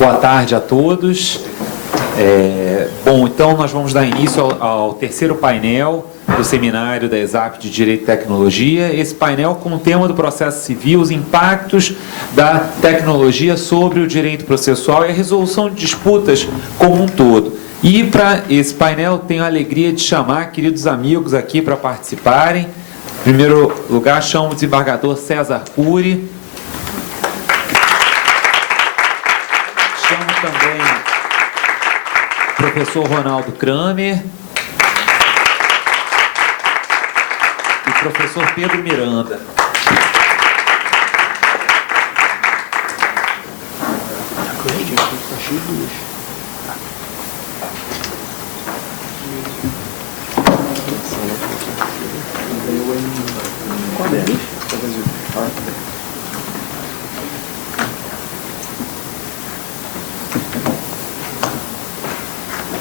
Boa tarde a todos. Bom, então nós vamos dar início ao terceiro painel do seminário da ESAP de Direito e Tecnologia. Esse painel com o tema do processo civil, os impactos da tecnologia sobre o direito processual e a resolução de disputas como um todo. E para esse painel tenho a alegria de chamar queridos amigos aqui para participarem. Em primeiro lugar, chamo o desembargador César Cury. Chamo também o professor Ronaldo Kramer e o professor Pedro Miranda.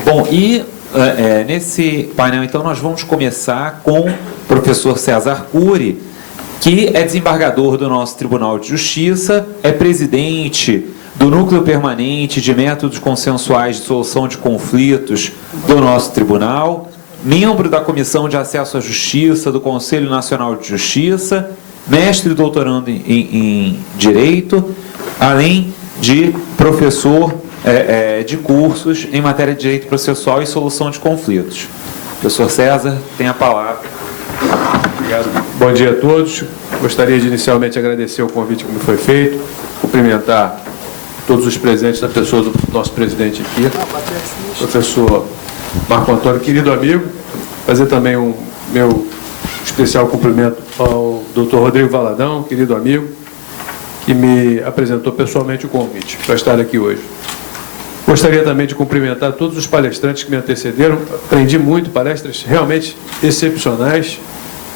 Bom, e nesse painel, então, nós vamos começar com o professor César Cury, que é desembargador do nosso Tribunal de Justiça, é presidente do Núcleo Permanente de Métodos Consensuais de Solução de Conflitos do nosso Tribunal, membro da Comissão de Acesso à Justiça do Conselho Nacional de Justiça, mestre e doutorando em Direito, além de professor de cursos em matéria de direito processual e solução de conflitos. Professor César, tem a palavra. Obrigado. Bom dia a todos. Gostaria de inicialmente agradecer o convite que me foi feito, cumprimentar todos os presentes, na pessoa do nosso presidente aqui, professor Marco Antônio, querido amigo, fazer também um meu especial cumprimento ao doutor Rodrigo Valadão, querido amigo, que me apresentou pessoalmente o convite para estar aqui hoje. Gostaria também de cumprimentar todos os palestrantes que me antecederam. Aprendi muito, palestras realmente excepcionais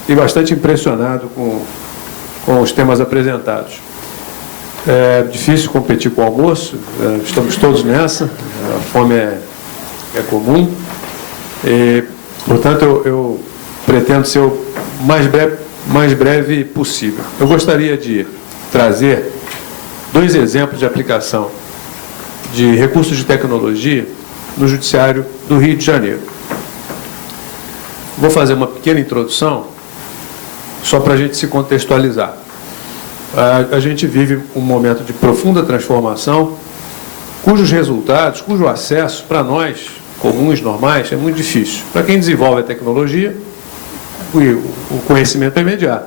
e bastante impressionado com os temas apresentados. É difícil competir com o almoço, estamos todos nessa, a fome é comum, e, portanto, eu pretendo ser o mais breve possível. Eu gostaria de trazer dois exemplos de aplicação de recursos de tecnologia no Judiciário do Rio de Janeiro. Vou fazer uma pequena introdução, só para a gente se contextualizar. A gente vive um momento de profunda transformação, cujos resultados, cujo acesso, para nós, comuns, normais, é muito difícil. Para quem desenvolve a tecnologia, o conhecimento é imediato.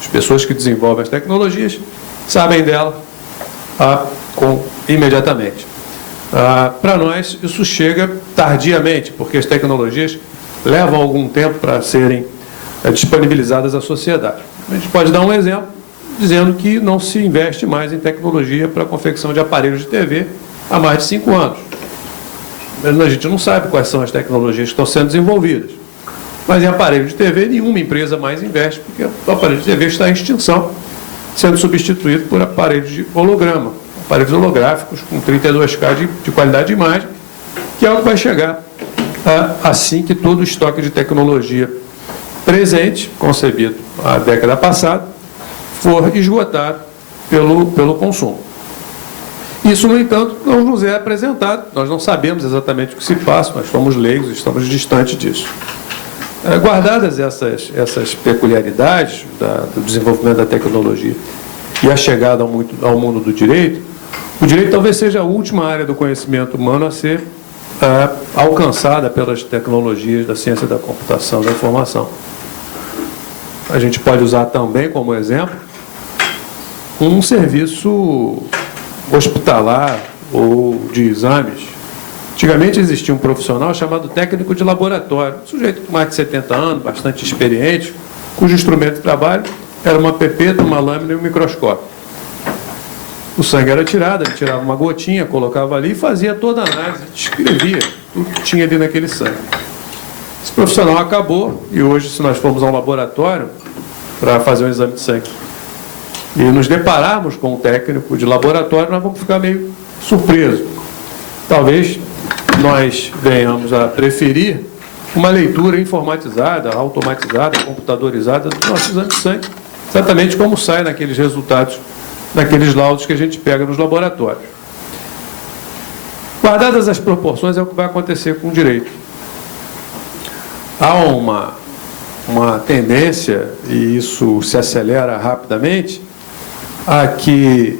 As pessoas que desenvolvem as tecnologias sabem dela imediatamente. Para nós, isso chega tardiamente, porque as tecnologias levam algum tempo para serem disponibilizadas à sociedade. A gente pode dar um exemplo, dizendo que não se investe mais em tecnologia para a confecção de aparelhos de TV há mais de 5 anos. A gente não sabe quais são as tecnologias que estão sendo desenvolvidas. Mas em aparelho de TV, nenhuma empresa mais investe, porque o aparelho de TV está em extinção, sendo substituído por aparelhos de holograma, aparelhos holográficos com 32K de qualidade de imagem, que é o que vai chegar assim que todo o estoque de tecnologia presente, concebido a década passada, for esgotado pelo consumo. Isso, no entanto, não nos é apresentado, nós não sabemos exatamente o que se passa, nós somos leigos, estamos distantes disso. Guardadas essas peculiaridades do desenvolvimento da tecnologia e a chegada ao mundo do direito, o direito talvez seja a última área do conhecimento humano a ser alcançada pelas tecnologias da ciência da computação, da informação. A gente pode usar também como exemplo um serviço hospitalar ou de exames. Antigamente existia um profissional chamado técnico de laboratório, um sujeito com mais de 70 anos, bastante experiente, cujo instrumento de trabalho era uma pepeta, uma lâmina e um microscópio. O sangue era tirado, ele tirava uma gotinha, colocava ali e fazia toda a análise, descrevia tudo que tinha ali naquele sangue. Esse profissional acabou e hoje, se nós formos a um laboratório para fazer um exame de sangue e nos depararmos com um técnico de laboratório, nós vamos ficar meio surpresos. Talvez nós venhamos a preferir uma leitura informatizada, automatizada, computadorizada do nosso exame de sangue, exatamente como sai naqueles resultados, naqueles laudos que a gente pega nos laboratórios. Guardadas as proporções, é o que vai acontecer com o direito. Há uma tendência, e isso se acelera rapidamente, a que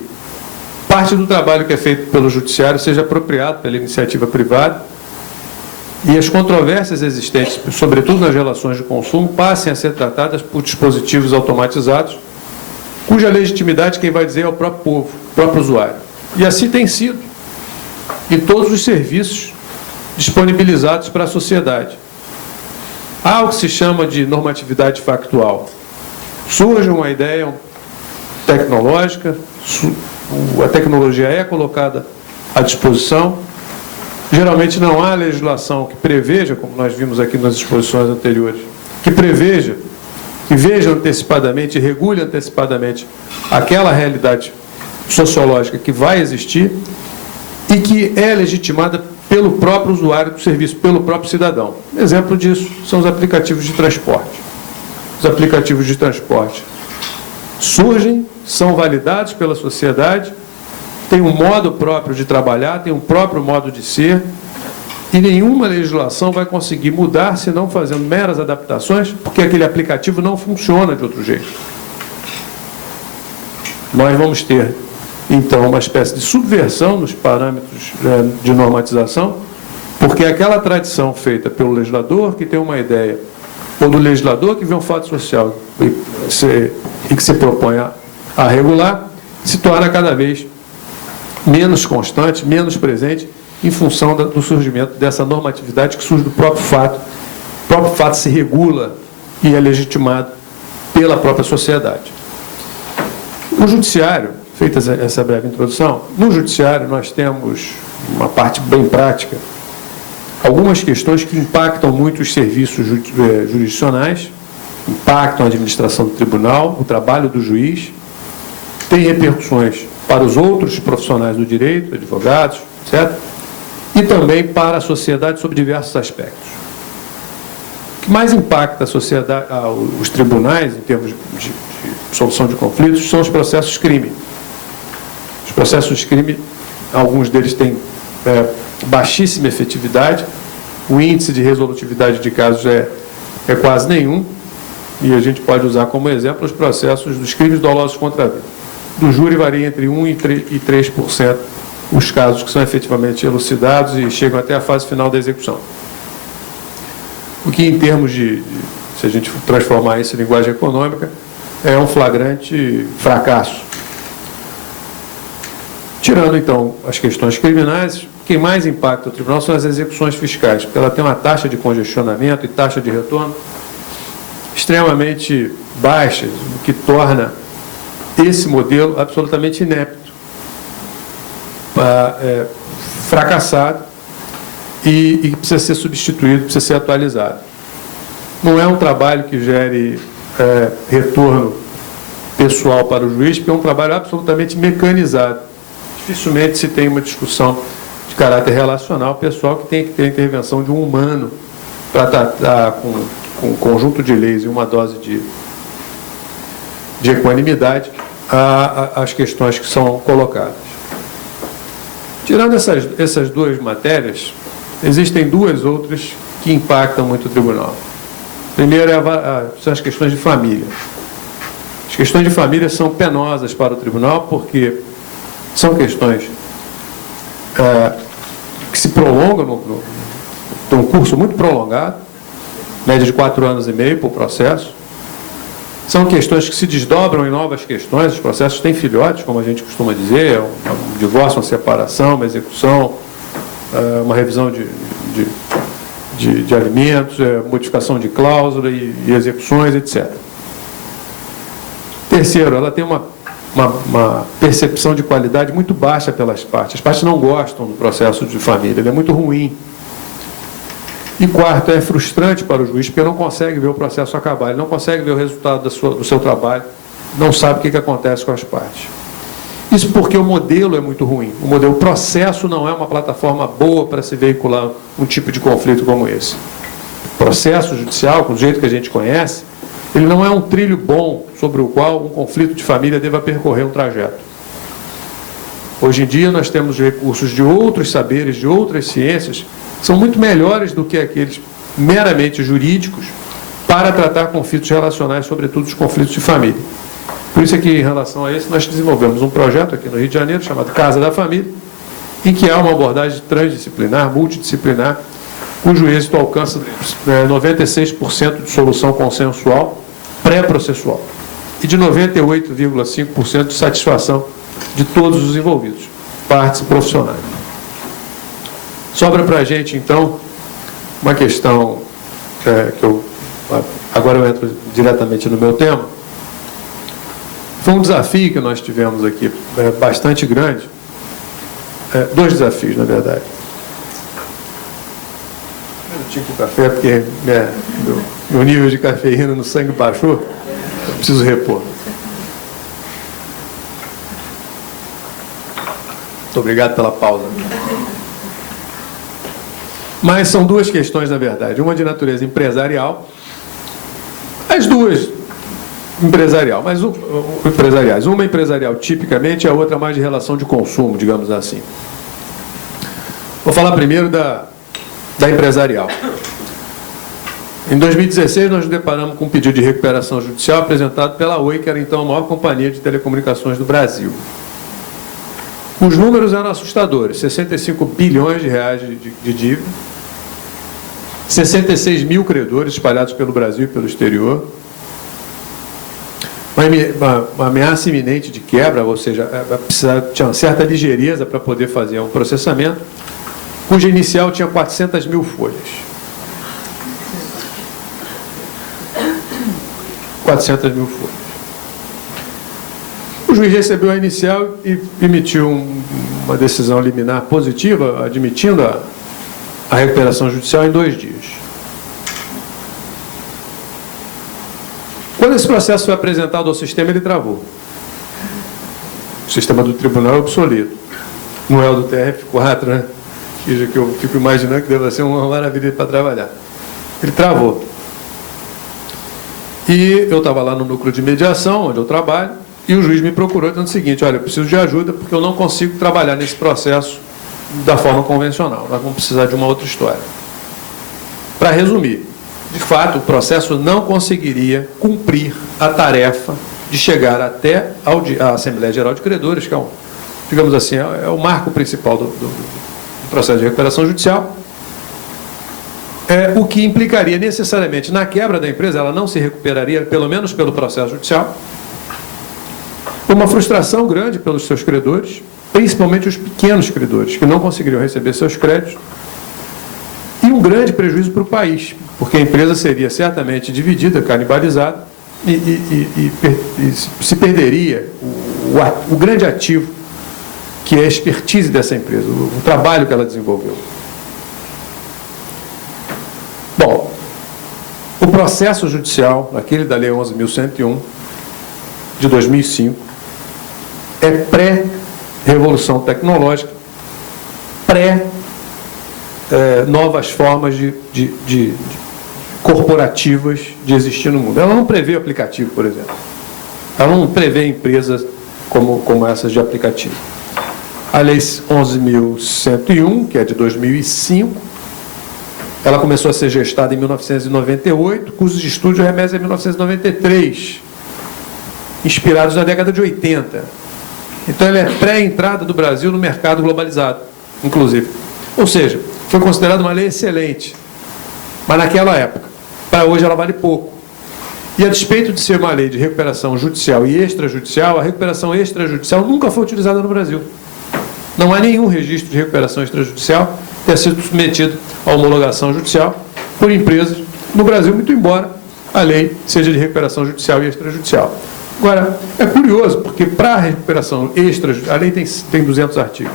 parte do trabalho que é feito pelo judiciário seja apropriado pela iniciativa privada e as controvérsias existentes, sobretudo nas relações de consumo, passem a ser tratadas por dispositivos automatizados, cuja legitimidade quem vai dizer é o próprio povo, o próprio usuário. E assim tem sido em todos os serviços disponibilizados para a sociedade. Há o que se chama de normatividade factual. Surge uma ideia tecnológica, a tecnologia é colocada à disposição. Geralmente não há legislação que preveja, como nós vimos aqui nas exposições anteriores, que preveja, que veja antecipadamente, regule antecipadamente aquela realidade sociológica que vai existir e que é legitimada pelo próprio usuário do serviço, pelo próprio cidadão. Exemplo disso são os aplicativos de transporte. Os aplicativos de transporte surgem, são validados pela sociedade, têm um modo próprio de trabalhar, têm um próprio modo de ser, e nenhuma legislação vai conseguir mudar se não fazendo meras adaptações, porque aquele aplicativo não funciona de outro jeito. Nós vamos ter, então, uma espécie de subversão nos parâmetros de normatização, porque aquela tradição feita pelo legislador, que tem uma ideia, ou do legislador que vê um fato social e que se propõe a regular, se torna cada vez menos constante, menos presente, em função do surgimento dessa normatividade que surge do próprio fato. O próprio fato se regula e é legitimado pela própria sociedade. O judiciário, feita essa breve introdução, no judiciário nós temos uma parte bem prática, algumas questões que impactam muito os serviços jurisdicionais, impactam a administração do tribunal, o trabalho do juiz, tem repercussões para os outros profissionais do direito, advogados, etc., e também para a sociedade sobre diversos aspectos. O que mais impacta a sociedade, os tribunais, em termos de solução de conflitos, são os processos crime. Os processos de crime, alguns deles têm baixíssima efetividade, o índice de resolutividade de casos é quase nenhum, e a gente pode usar como exemplo os processos dos crimes dolosos contra a vida. Do júri varia entre 1% e 3% os casos que são efetivamente elucidados e chegam até a fase final da execução. O que, em termos se a gente transformar isso em linguagem econômica, é um flagrante fracasso. Tirando, então, as questões criminais, quem mais impacta o tribunal são as execuções fiscais, porque ela tem uma taxa de congestionamento e taxa de retorno extremamente baixas, o que torna esse modelo absolutamente inepto, fracassado e precisa ser substituído, precisa ser atualizado. Não é um trabalho que gere retorno pessoal para o juiz, porque é um trabalho absolutamente mecanizado. Dificilmente se tem uma discussão de caráter relacional pessoal que tem que ter a intervenção de um humano para tratar com um conjunto de leis e uma dose de equanimidade as questões que são colocadas. Tirando essas duas matérias, existem duas outras que impactam muito o tribunal. Primeiro são as questões de família. As questões de família são penosas para o tribunal porque são questões que se prolongam, tem um curso muito prolongado, média de 4 anos e meio por processo. São questões que se desdobram em novas questões, os processos têm filhotes, como a gente costuma dizer, um divórcio, uma separação, uma execução, uma revisão de alimentos, modificação de cláusula e execuções, etc. Terceiro, ela tem uma percepção de qualidade muito baixa pelas partes. As partes não gostam do processo de família, ele é muito ruim. E quarto, é frustrante para o juiz, porque não consegue ver o processo acabar, ele não consegue ver o resultado do seu trabalho, não sabe o que acontece com as partes. Isso porque o modelo é muito ruim. O processo não é uma plataforma boa para se veicular um tipo de conflito como esse. O processo judicial, do jeito que a gente conhece, ele não é um trilho bom sobre o qual um conflito de família deva percorrer um trajeto. Hoje em dia nós temos recursos de outros saberes, de outras ciências, que são muito melhores do que aqueles meramente jurídicos para tratar conflitos relacionais, sobretudo os conflitos de família. Por isso é que, em relação a isso, nós desenvolvemos um projeto aqui no Rio de Janeiro, chamado Casa da Família, em que há uma abordagem transdisciplinar, multidisciplinar, cujo êxito alcança 96% de solução consensual pré-processual e de 98,5% de satisfação de todos os envolvidos, partes e profissionais. Sobra para a gente, então, uma questão agora eu entro diretamente no meu tema. Foi um desafio que nós tivemos aqui, bastante grande, dois desafios, na verdade. Eu tinha que café, porque meu nível de cafeína no sangue baixou, eu preciso repor. Muito obrigado pela pausa. Mas são duas questões, na verdade. Uma de natureza empresarial, as duas empresarial, mas empresariais. Uma empresarial tipicamente, a outra mais de relação de consumo, digamos assim. Vou falar primeiro da empresarial. Em 2016, nós nos deparamos com um pedido de recuperação judicial apresentado pela Oi, que era então a maior companhia de telecomunicações do Brasil. Os números eram assustadores: 65 bilhões de reais de dívida, 66 mil credores espalhados pelo Brasil e pelo exterior, uma ameaça iminente de quebra, ou seja, tinha uma certa ligeireza para poder fazer um processamento, cuja inicial tinha 400 mil folhas. 400 mil folhas. O juiz recebeu a inicial e emitiu uma decisão liminar positiva, admitindo a recuperação judicial em 2 dias. Quando esse processo foi apresentado ao sistema, ele travou. O sistema do tribunal é obsoleto. Não é o do TRF4, né? Que eu fico imaginando que deve ser uma maravilha para trabalhar. Ele travou. E eu estava lá no núcleo de mediação, onde eu trabalho, e o juiz me procurou dizendo o seguinte: olha, eu preciso de ajuda porque eu não consigo trabalhar nesse processo da forma convencional. Nós vamos precisar de uma outra história. Para resumir, de fato, o processo não conseguiria cumprir a tarefa de chegar até a Assembleia Geral de Credores, que é, digamos assim, é o marco principal do processo de recuperação judicial, o que implicaria necessariamente na quebra da empresa. Ela não se recuperaria, pelo menos pelo processo judicial, uma frustração grande pelos seus credores, principalmente os pequenos credores, que não conseguiriam receber seus créditos, e um grande prejuízo para o país, porque a empresa seria certamente dividida, canibalizada, e se perderia o grande ativo que é a expertise dessa empresa, o trabalho que ela desenvolveu. Bom, o processo judicial, aquele da Lei 11.101, de 2005, é pré-revolução tecnológica, novas formas de corporativas de existir no mundo. Ela não prevê aplicativo, por exemplo. Ela não prevê empresas como essas de aplicativo. A Lei 11.101, que é de 2005, ela começou a ser gestada em 1998, cujos estudos remetem a 1993, inspirados na década de 80. Então, ela é pré-entrada do Brasil no mercado globalizado, inclusive. Ou seja, foi considerada uma lei excelente, mas naquela época. Para hoje ela vale pouco. E a despeito de ser uma lei de recuperação judicial e extrajudicial, a recuperação extrajudicial nunca foi utilizada no Brasil. Não há nenhum registro de recuperação extrajudicial que tenha sido submetido à homologação judicial por empresas no Brasil, muito embora a lei seja de recuperação judicial e extrajudicial. Agora, é curioso, porque para a recuperação extrajudicial, a lei tem 200 artigos.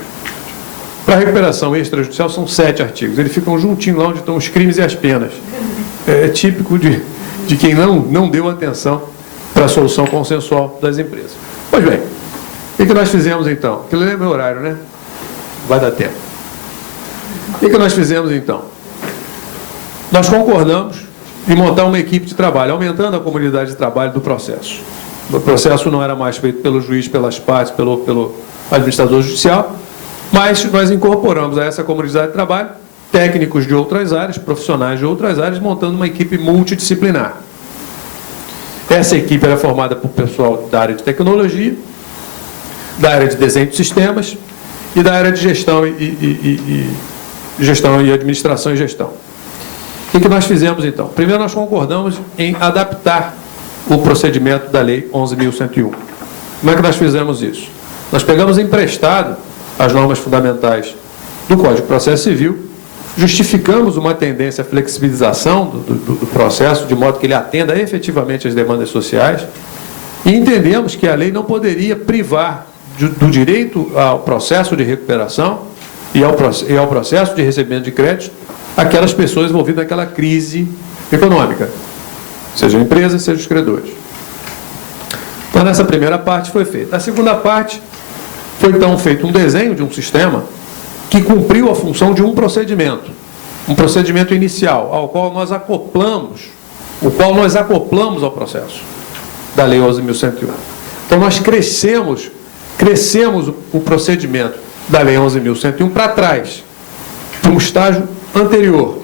Para a recuperação extrajudicial são 7 artigos. Eles ficam juntinhos lá onde estão os crimes e as penas. É típico de quem não deu atenção para a solução consensual das empresas. Pois bem, o que nós fizemos então? Aquilo é meu horário, né? Vai dar tempo. O que nós fizemos então? Nós concordamos em montar uma equipe de trabalho, aumentando a comunidade de trabalho do processo. O processo não era mais feito pelo juiz, pelas partes, pelo administrador judicial, mas nós incorporamos a essa comunidade de trabalho técnicos de outras áreas, profissionais de outras áreas, montando uma equipe multidisciplinar. Essa equipe era formada por pessoal da área de tecnologia, da área de desenho de sistemas e da área de gestão gestão e administração e gestão. O que nós fizemos, então? Primeiro, nós concordamos em adaptar o procedimento da Lei 11.101. Como é que nós fizemos isso? Nós pegamos emprestado as normas fundamentais do Código de Processo Civil, justificamos uma tendência à flexibilização do processo, de modo que ele atenda efetivamente às demandas sociais, e entendemos que a lei não poderia privar do direito ao processo de recuperação e ao processo de recebimento de crédito aquelas pessoas envolvidas naquela crise econômica, sejam empresas, sejam os credores. Então, nessa primeira parte foi feita. A segunda parte foi, então, feito um desenho de um sistema que cumpriu a função de um procedimento inicial, ao qual nós acoplamos ao processo da Lei 11.101. Então, nós crescemos o procedimento da Lei 11.101 para trás, para um estágio anterior.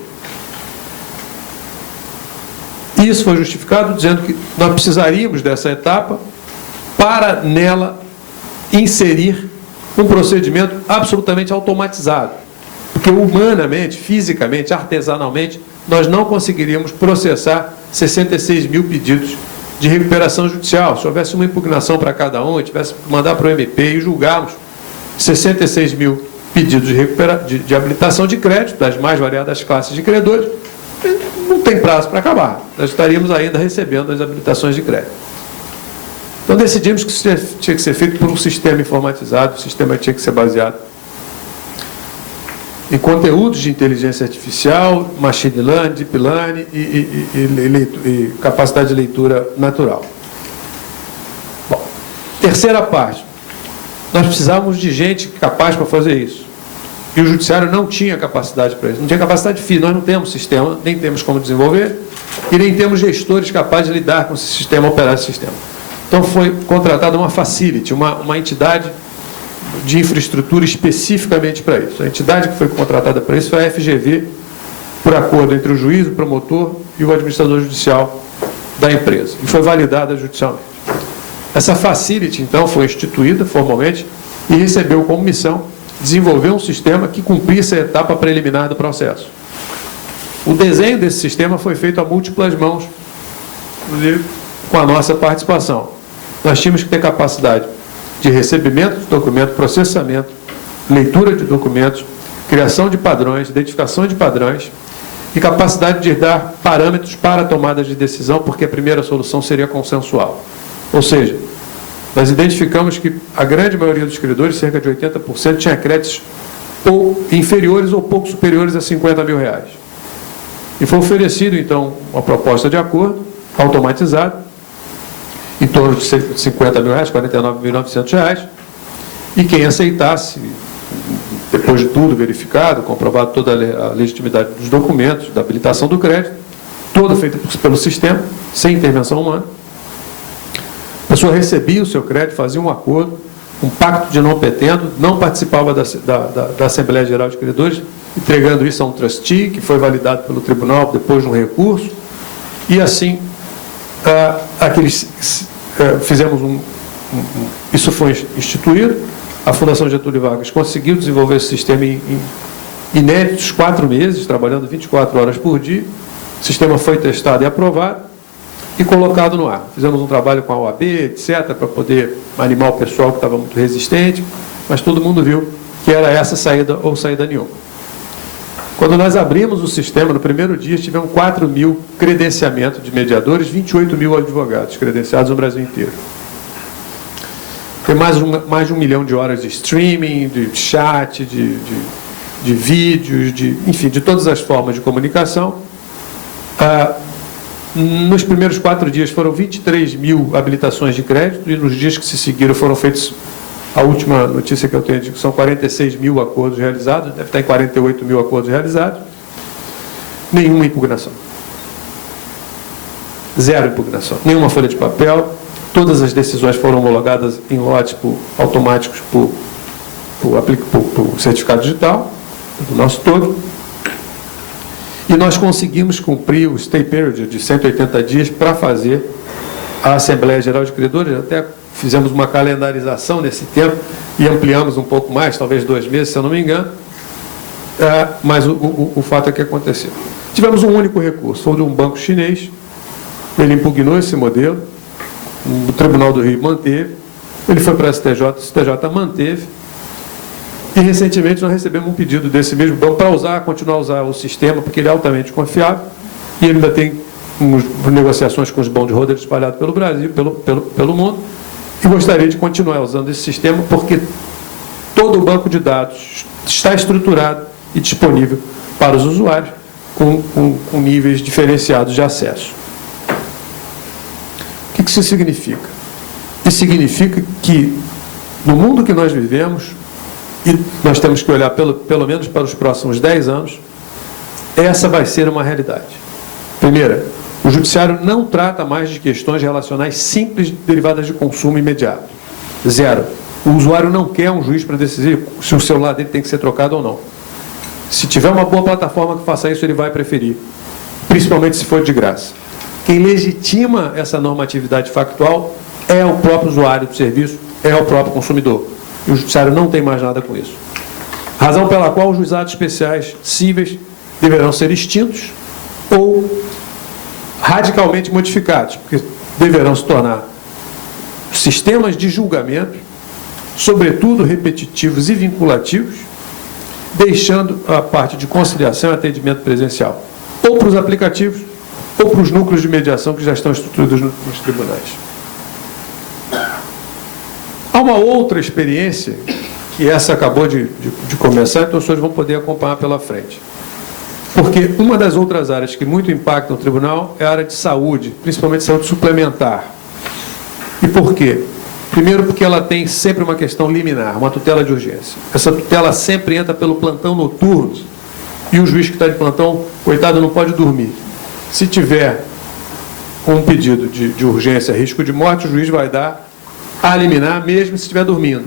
Isso foi justificado dizendo que nós precisaríamos dessa etapa para nela inserir um procedimento absolutamente automatizado. Porque humanamente, fisicamente, artesanalmente, nós não conseguiríamos processar 66 mil pedidos de recuperação judicial. Se houvesse uma impugnação para cada um, tivesse que mandar para o MP e julgarmos 66 mil pedidos de habilitação de crédito, das mais variadas classes de credores, não tem prazo para acabar. Nós estaríamos ainda recebendo as habilitações de crédito. Então decidimos que isso tinha que ser feito por um sistema informatizado, o sistema tinha que ser baseado em conteúdos de inteligência artificial, machine learning, deep learning e capacidade de leitura natural. Bom, terceira parte. Nós precisávamos de gente capaz para fazer isso. E o judiciário não tinha capacidade para isso. Não tinha capacidade física. Nós não temos sistema, nem temos como desenvolver, e nem temos gestores capazes de lidar com esse sistema, operar esse sistema. Então foi contratada uma facility, uma entidade de infraestrutura especificamente para isso. A entidade que foi contratada para isso foi a FGV, por acordo entre o juiz, o promotor e o administrador judicial da empresa. E foi validada judicialmente. Essa facility, então, foi instituída formalmente e recebeu como missão desenvolver um sistema que cumprisse a etapa preliminar do processo. O desenho desse sistema foi feito a múltiplas mãos, inclusive com a nossa participação. Nós tínhamos que ter capacidade de recebimento de documento, processamento, leitura de documentos, criação de padrões, identificação de padrões e capacidade de dar parâmetros para a tomada de decisão, porque a primeira solução seria consensual. Ou seja, nós identificamos que a grande maioria dos credores, cerca de 80%, tinha créditos ou inferiores ou pouco superiores a 50 mil reais. E foi oferecido, então, uma proposta de acordo, automatizada, em torno de 50 mil reais, 49.900 reais, e quem aceitasse, depois de tudo verificado, comprovado toda a legitimidade dos documentos, da habilitação do crédito, toda feita pelo sistema, sem intervenção humana, a pessoa recebia o seu crédito, fazia um acordo, um pacto de não petendo, não participava da Assembleia Geral de Credores, entregando isso a um trustee, que foi validado pelo tribunal depois de um recurso, e assim, fizemos isso foi instituído, a Fundação Getúlio Vargas conseguiu desenvolver esse sistema em inéditos 4 meses, trabalhando 24 horas por dia, o sistema foi testado e aprovado, e colocado no ar. Fizemos um trabalho com a OAB, etc., para poder animar o pessoal que estava muito resistente, mas todo mundo viu que era essa saída ou saída nenhuma. Quando nós abrimos o sistema, no primeiro dia, tivemos 4 mil credenciamentos de mediadores, 28 mil advogados credenciados no Brasil inteiro. Tem mais de 1 milhão de horas de streaming, de chat, de vídeos, enfim, de todas as formas de comunicação. Nos primeiros 4 dias foram 23 mil habilitações de crédito e nos dias que se seguiram foram feitos, a última notícia que eu tenho, que são 46 mil acordos realizados, deve estar em 48 mil acordos realizados, nenhuma impugnação. Zero impugnação. Nenhuma folha de papel, Todas as decisões foram homologadas em lotes automáticos por certificado digital, do nosso todo. E nós conseguimos cumprir o stay period de 180 dias para fazer a Assembleia Geral de Credores. Até fizemos uma calendarização nesse tempo e ampliamos um pouco mais, talvez 2 meses, se eu não me engano. Mas o fato é que aconteceu. Tivemos um único recurso, foi de um banco chinês. Ele impugnou esse modelo, o Tribunal do Rio manteve, ele foi para a STJ, o STJ manteve, e recentemente nós recebemos um pedido desse mesmo banco para continuar a usar o sistema, porque ele é altamente confiável, e ele ainda tem negociações com os bondholders espalhados pelo Brasil, pelo mundo, e gostaria de continuar usando esse sistema, porque todo o banco de dados está estruturado e disponível para os usuários, com níveis diferenciados de acesso. O que isso significa? Isso significa que, no mundo que nós vivemos, e nós temos que olhar pelo menos para os próximos 10 anos, essa vai ser uma realidade. Primeira, o judiciário não trata mais de questões relacionais simples derivadas de consumo imediato. 0. O usuário não quer um juiz para decidir se o celular dele tem que ser trocado ou não. Se tiver uma boa plataforma que faça isso, ele vai preferir, principalmente se for de graça. Quem legitima essa normatividade factual é o próprio usuário do serviço, é o próprio consumidor. E o judiciário não tem mais nada com isso. Razão pela qual os juizados especiais cíveis deverão ser extintos ou radicalmente modificados, porque deverão se tornar sistemas de julgamento, sobretudo repetitivos e vinculativos, deixando a parte de conciliação e atendimento presencial, ou para os aplicativos, ou para os núcleos de mediação que já estão estruturados nos tribunais. Há uma outra experiência, que essa acabou de começar, então os senhores vão poder acompanhar pela frente. Porque uma das outras áreas que muito impactam o tribunal é a área de saúde, principalmente saúde suplementar. E por quê? Primeiro, porque ela tem sempre uma questão liminar, uma tutela de urgência. Essa tutela sempre entra pelo plantão noturno, e o juiz que está de plantão, coitado, não pode dormir. Se tiver um pedido de urgência, risco de morte, o juiz vai dar a liminar, mesmo se estiver dormindo.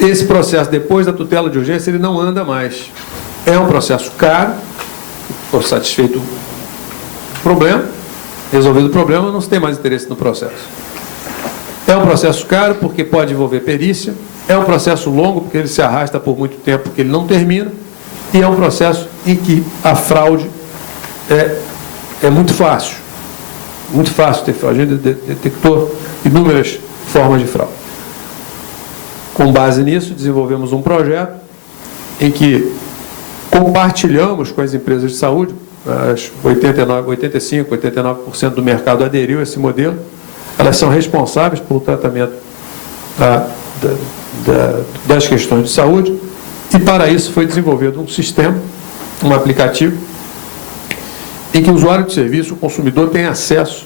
Esse processo, depois da tutela de urgência, ele não anda mais. É um processo caro, for satisfeito o problema, resolvido o problema, não se tem mais interesse no processo. É um processo caro, porque pode envolver perícia, é um processo longo, porque ele se arrasta por muito tempo, porque ele não termina, e é um processo em que a fraude é muito fácil. Muito fácil ter fraude. A gente detectou inúmeras formas de fraude. Com base nisso, desenvolvemos um projeto em que compartilhamos com as empresas de saúde, as 85%, 89% do mercado aderiu a esse modelo, elas são responsáveis pelo tratamento das questões de saúde, e para isso foi desenvolvido um sistema, um aplicativo, em que o usuário do serviço, o consumidor, tem acesso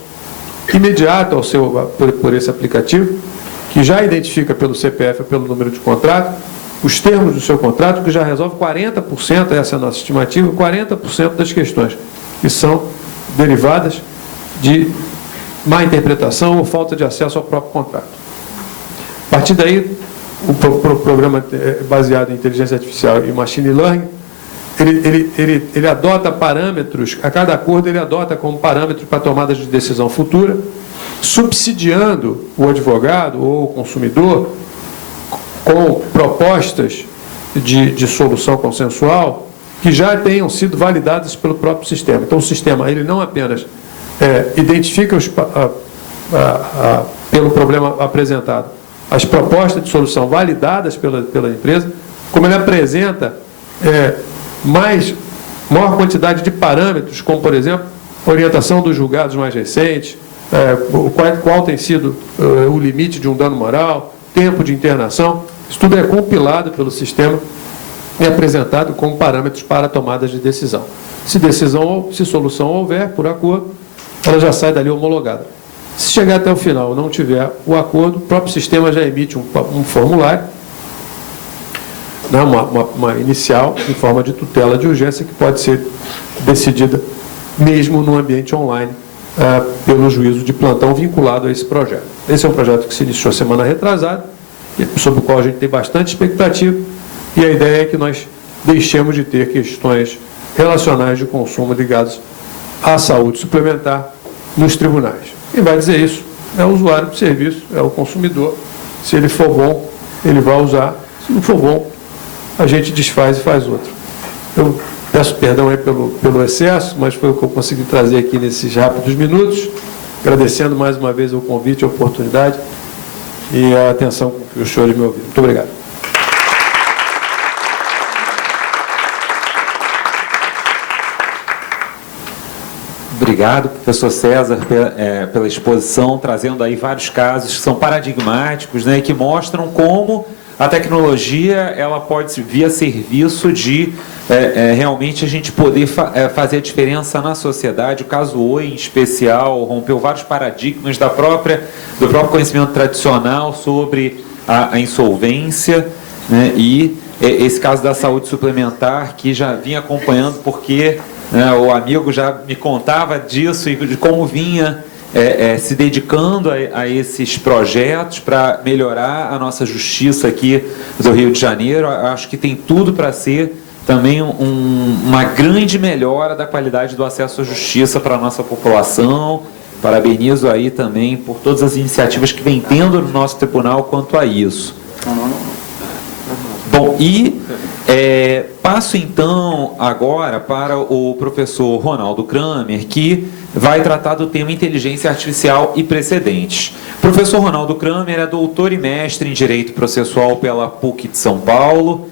imediato por esse aplicativo, que já identifica pelo CPF ou pelo número de contrato, os termos do seu contrato, que já resolve 40%, essa é a nossa estimativa, 40% das questões que são derivadas de má interpretação ou falta de acesso ao próprio contrato. A partir daí, o programa baseado em inteligência artificial e machine learning, ele adota parâmetros, a cada acordo ele adota como parâmetro para tomada de decisão futura, subsidiando o advogado ou o consumidor com propostas de solução consensual que já tenham sido validadas pelo próprio sistema. Então, o sistema ele não apenas identifica pelo problema apresentado as propostas de solução validadas pela empresa, como ele apresenta maior quantidade de parâmetros, como, por exemplo, orientação dos julgados mais recentes, qual tem sido o limite de um dano moral, tempo de internação. Isso tudo é compilado pelo sistema e apresentado como parâmetros para tomadas de decisão. Se solução houver, por acordo, ela já sai dali homologada. Se chegar até o final e não tiver o acordo, o próprio sistema já emite um formulário, né, uma inicial em forma de tutela de urgência que pode ser decidida mesmo no ambiente online pelo juízo de plantão vinculado a esse projeto. Esse é um projeto que se iniciou semana retrasada, sobre o qual a gente tem bastante expectativa, e a ideia é que nós deixemos de ter questões relacionais de consumo ligados à saúde suplementar nos tribunais. Quem vai dizer isso é o usuário do serviço, é o consumidor. Se ele for bom, ele vai usar. Se não for bom, a gente desfaz e faz outro. Eu peço perdão aí pelo excesso, mas foi o que eu consegui trazer aqui nesses rápidos minutos, agradecendo mais uma vez o convite, a oportunidade e a atenção com que os senhores me ouviram. Muito obrigado. Obrigado, professor César, pela exposição, trazendo aí vários casos que são paradigmáticos, né, e que mostram como a tecnologia ela pode vir a serviço de realmente a gente poder fazer a diferença na sociedade. O caso Oi, em especial, rompeu vários paradigmas do próprio conhecimento tradicional sobre a insolvência, né, e esse caso da saúde suplementar, que já vinha acompanhando porque o amigo já me contava disso e de como vinha se dedicando a esses projetos para melhorar a nossa justiça aqui do Rio de Janeiro. Acho que tem tudo para ser também uma grande melhora da qualidade do acesso à justiça para a nossa população. Parabenizo aí também por todas as iniciativas que vem tendo no nosso tribunal quanto a isso. Bom, e passo então agora para o professor Ronaldo Kramer, que vai tratar do tema inteligência artificial e precedentes. O professor Ronaldo Kramer é doutor e mestre em Direito Processual pela PUC de São Paulo,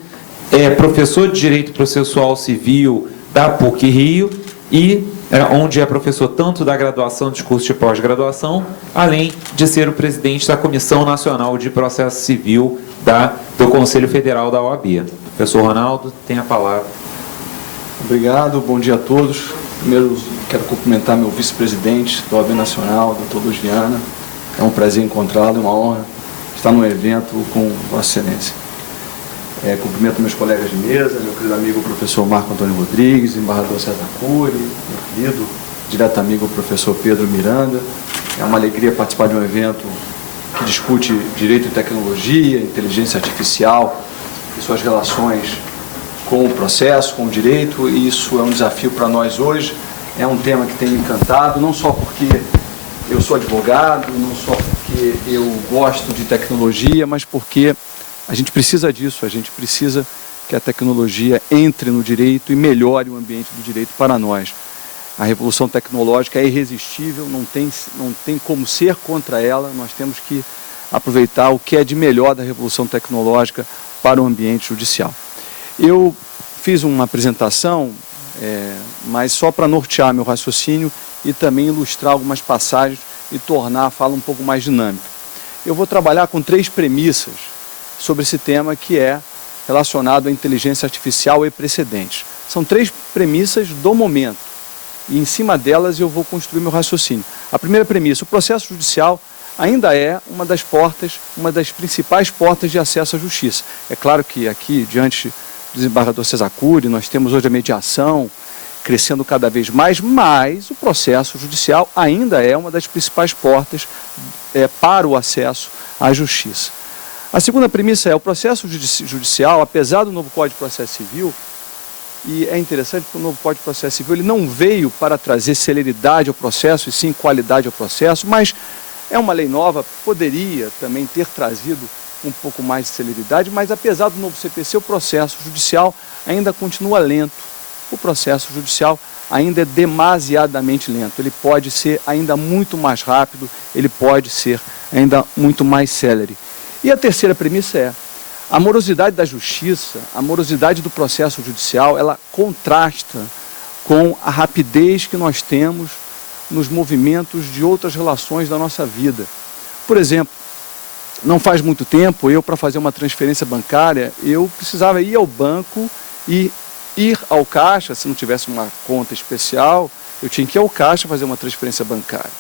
é professor de Direito Processual Civil da PUC Rio e onde é professor tanto da graduação de curso de pós-graduação, além de ser o presidente da Comissão Nacional de Processo Civil do Conselho Federal da OAB. Professor Ronaldo, tem a palavra. Obrigado, bom dia a todos. Primeiro, quero cumprimentar meu vice-presidente da OAB Nacional, doutor Luiz Viana. É um prazer encontrá-lo, é uma honra estar num evento com Vossa Excelência. Cumprimento meus colegas de mesa, meu querido amigo professor Marco Antônio Rodrigues, embaixador César Cury, meu querido direto amigo professor Pedro Miranda. É uma alegria participar de um evento que discute direito e tecnologia, inteligência artificial e suas relações com o processo, com o direito, e isso é um desafio para nós hoje. É um tema que tem me encantado, não só porque eu sou advogado, não só porque eu gosto de tecnologia, mas porque a gente precisa disso, a gente precisa que a tecnologia entre no direito e melhore o ambiente do direito para nós. A revolução tecnológica é irresistível, não tem como ser contra ela, nós temos que aproveitar o que é de melhor da revolução tecnológica para o ambiente judicial. Eu fiz uma apresentação, mas só para nortear meu raciocínio e também ilustrar algumas passagens e tornar a fala um pouco mais dinâmica. Eu vou trabalhar com 3 premissas sobre esse tema que é relacionado à inteligência artificial e precedentes. São 3 premissas do momento e em cima delas eu vou construir meu raciocínio. A primeira premissa: o processo judicial ainda é uma das principais portas de acesso à justiça. É claro que aqui, diante do desembargador César Cury, nós temos hoje a mediação crescendo cada vez mais, mas o processo judicial ainda é uma das principais portas para o acesso à justiça. A segunda premissa é: o processo judicial, apesar do novo Código de Processo Civil, e é interessante que o novo Código de Processo Civil ele não veio para trazer celeridade ao processo e sim qualidade ao processo, mas é uma lei nova, poderia também ter trazido um pouco mais de celeridade, mas apesar do novo CPC, o processo judicial ainda continua lento. O processo judicial ainda é demasiadamente lento. Ele pode ser ainda muito mais rápido, ele pode ser ainda muito mais célere. E a terceira premissa é: a morosidade da justiça, a morosidade do processo judicial, ela contrasta com a rapidez que nós temos nos movimentos de outras relações da nossa vida. Por exemplo, não faz muito tempo, para fazer uma transferência bancária, eu precisava ir ao banco e ir ao caixa. Se não tivesse uma conta especial, eu tinha que ir ao caixa fazer uma transferência bancária.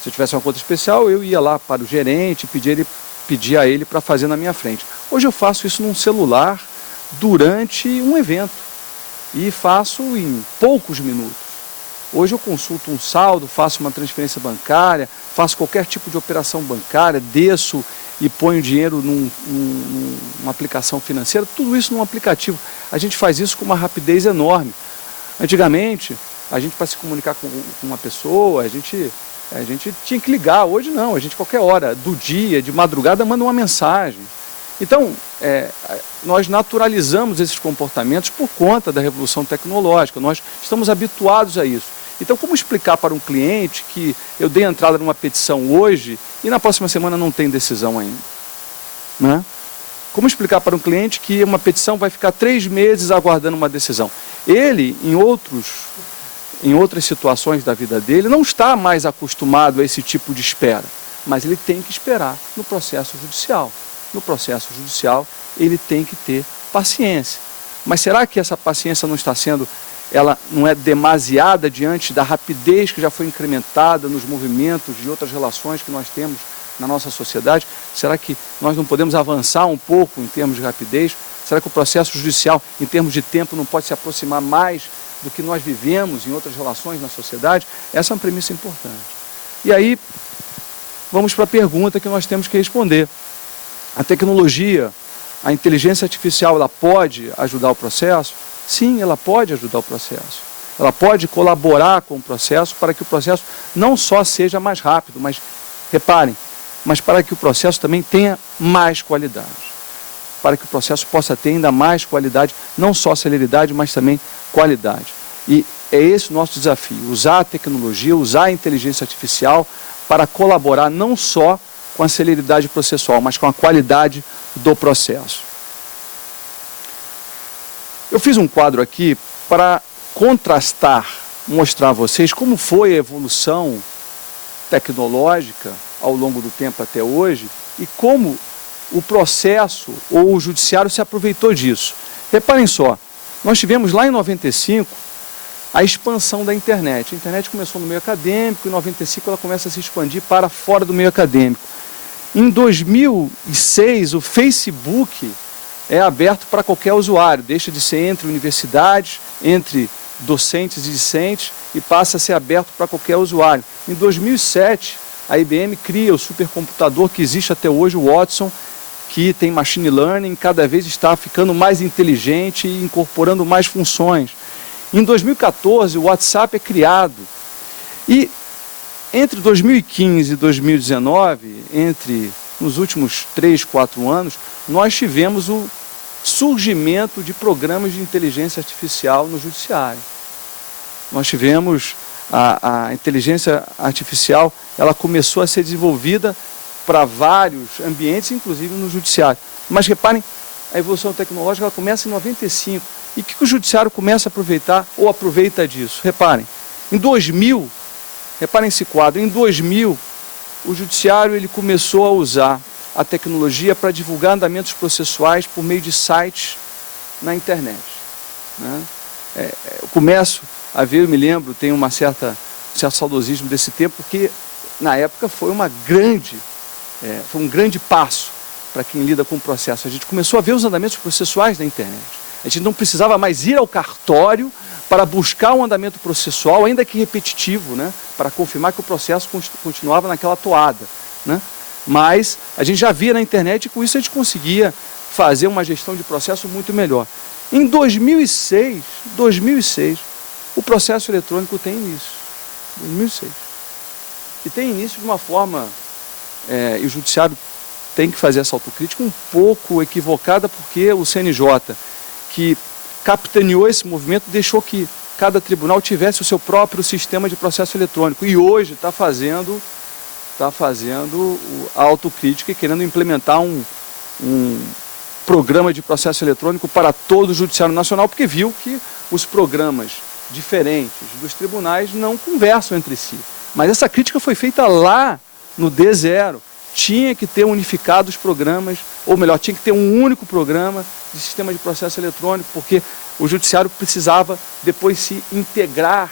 Se eu tivesse uma conta especial, eu ia lá para o gerente e pedia a ele para fazer na minha frente. Hoje eu faço isso num celular durante um evento e faço em poucos minutos. Hoje eu consulto um saldo, faço uma transferência bancária, faço qualquer tipo de operação bancária, desço e ponho dinheiro numa aplicação financeira, tudo isso num aplicativo. A gente faz isso com uma rapidez enorme. Antigamente, a gente, para se comunicar com uma pessoa, a gente tinha que ligar. Hoje não, a gente qualquer hora do dia, de madrugada, manda uma mensagem. Então, nós naturalizamos esses comportamentos por conta da revolução tecnológica, nós estamos habituados a isso. Então, como explicar para um cliente que eu dei entrada numa petição hoje e na próxima semana não tem decisão ainda? Né? Como explicar para um cliente que uma petição vai ficar 3 meses aguardando uma decisão? Ele, em outras situações da vida dele, não está mais acostumado a esse tipo de espera, mas ele tem que esperar no processo judicial. No processo judicial, ele tem que ter paciência. Mas será que essa paciência não está sendo, ela não é demasiada diante da rapidez que já foi incrementada nos movimentos de outras relações que nós temos na nossa sociedade? Será que nós não podemos avançar um pouco em termos de rapidez? Será que o processo judicial, em termos de tempo, não pode se aproximar mais do que nós vivemos em outras relações na sociedade? Essa é uma premissa importante. E aí, vamos para a pergunta que nós temos que responder. A tecnologia, a inteligência artificial, ela pode ajudar o processo? Sim, ela pode ajudar o processo. Ela pode colaborar com o processo para que o processo não só seja mais rápido, mas, reparem, mas para que o processo também tenha mais qualidade. Para que o processo possa ter ainda mais qualidade, não só celeridade, mas também qualidade. E é esse o nosso desafio, usar a tecnologia, usar a inteligência artificial para colaborar não só com a celeridade processual, mas com a qualidade do processo. Eu fiz um quadro aqui para contrastar, mostrar a vocês como foi a evolução tecnológica ao longo do tempo até hoje e como o processo ou o judiciário se aproveitou disso. Reparem só, nós tivemos lá em 95 a expansão da internet. A internet começou no meio acadêmico, em 95 ela começa a se expandir para fora do meio acadêmico. Em 2006, o Facebook é aberto para qualquer usuário, deixa de ser entre universidades, entre docentes e discentes e passa a ser aberto para qualquer usuário. Em 2007, a IBM cria o supercomputador que existe até hoje, o Watson, que tem machine learning, cada vez está ficando mais inteligente e incorporando mais funções. Em 2014, o WhatsApp é criado. E entre 2015 e 2019, nos últimos 3, 4 anos, nós tivemos o surgimento de programas de inteligência artificial no judiciário. Nós tivemos a inteligência artificial, ela começou a ser desenvolvida para vários ambientes, inclusive no judiciário. Mas reparem, a evolução tecnológica ela começa em 95. E o que o judiciário começa a aproveitar ou aproveita disso? Reparem, em 2000, reparem esse quadro, em 2000, o judiciário ele começou a usar a tecnologia para divulgar andamentos processuais por meio de sites na internet. Né? Eu começo a ver, eu me lembro, tem um certo saudosismo desse tempo, porque na época foi um grande passo para quem lida com o processo. A gente começou a ver os andamentos processuais na internet. A gente não precisava mais ir ao cartório para buscar um andamento processual, ainda que repetitivo, né? Para confirmar que o processo continuava naquela toada. Né? Mas a gente já via na internet e com isso a gente conseguia fazer uma gestão de processo muito melhor. Em 2006, o processo eletrônico tem início. 2006. E tem início de uma forma, e o judiciário tem que fazer essa autocrítica um pouco equivocada, porque o CNJ, que capitaneou esse movimento, deixou que cada tribunal tivesse o seu próprio sistema de processo eletrônico. E hoje está fazendo a autocrítica e querendo implementar um programa de processo eletrônico para todo o Judiciário Nacional, porque viu que os programas diferentes dos tribunais não conversam entre si. Mas essa crítica foi feita lá no D0. Tinha que ter unificado os programas, ou melhor, tinha que ter um único programa de sistema de processo eletrônico, porque o judiciário precisava depois se integrar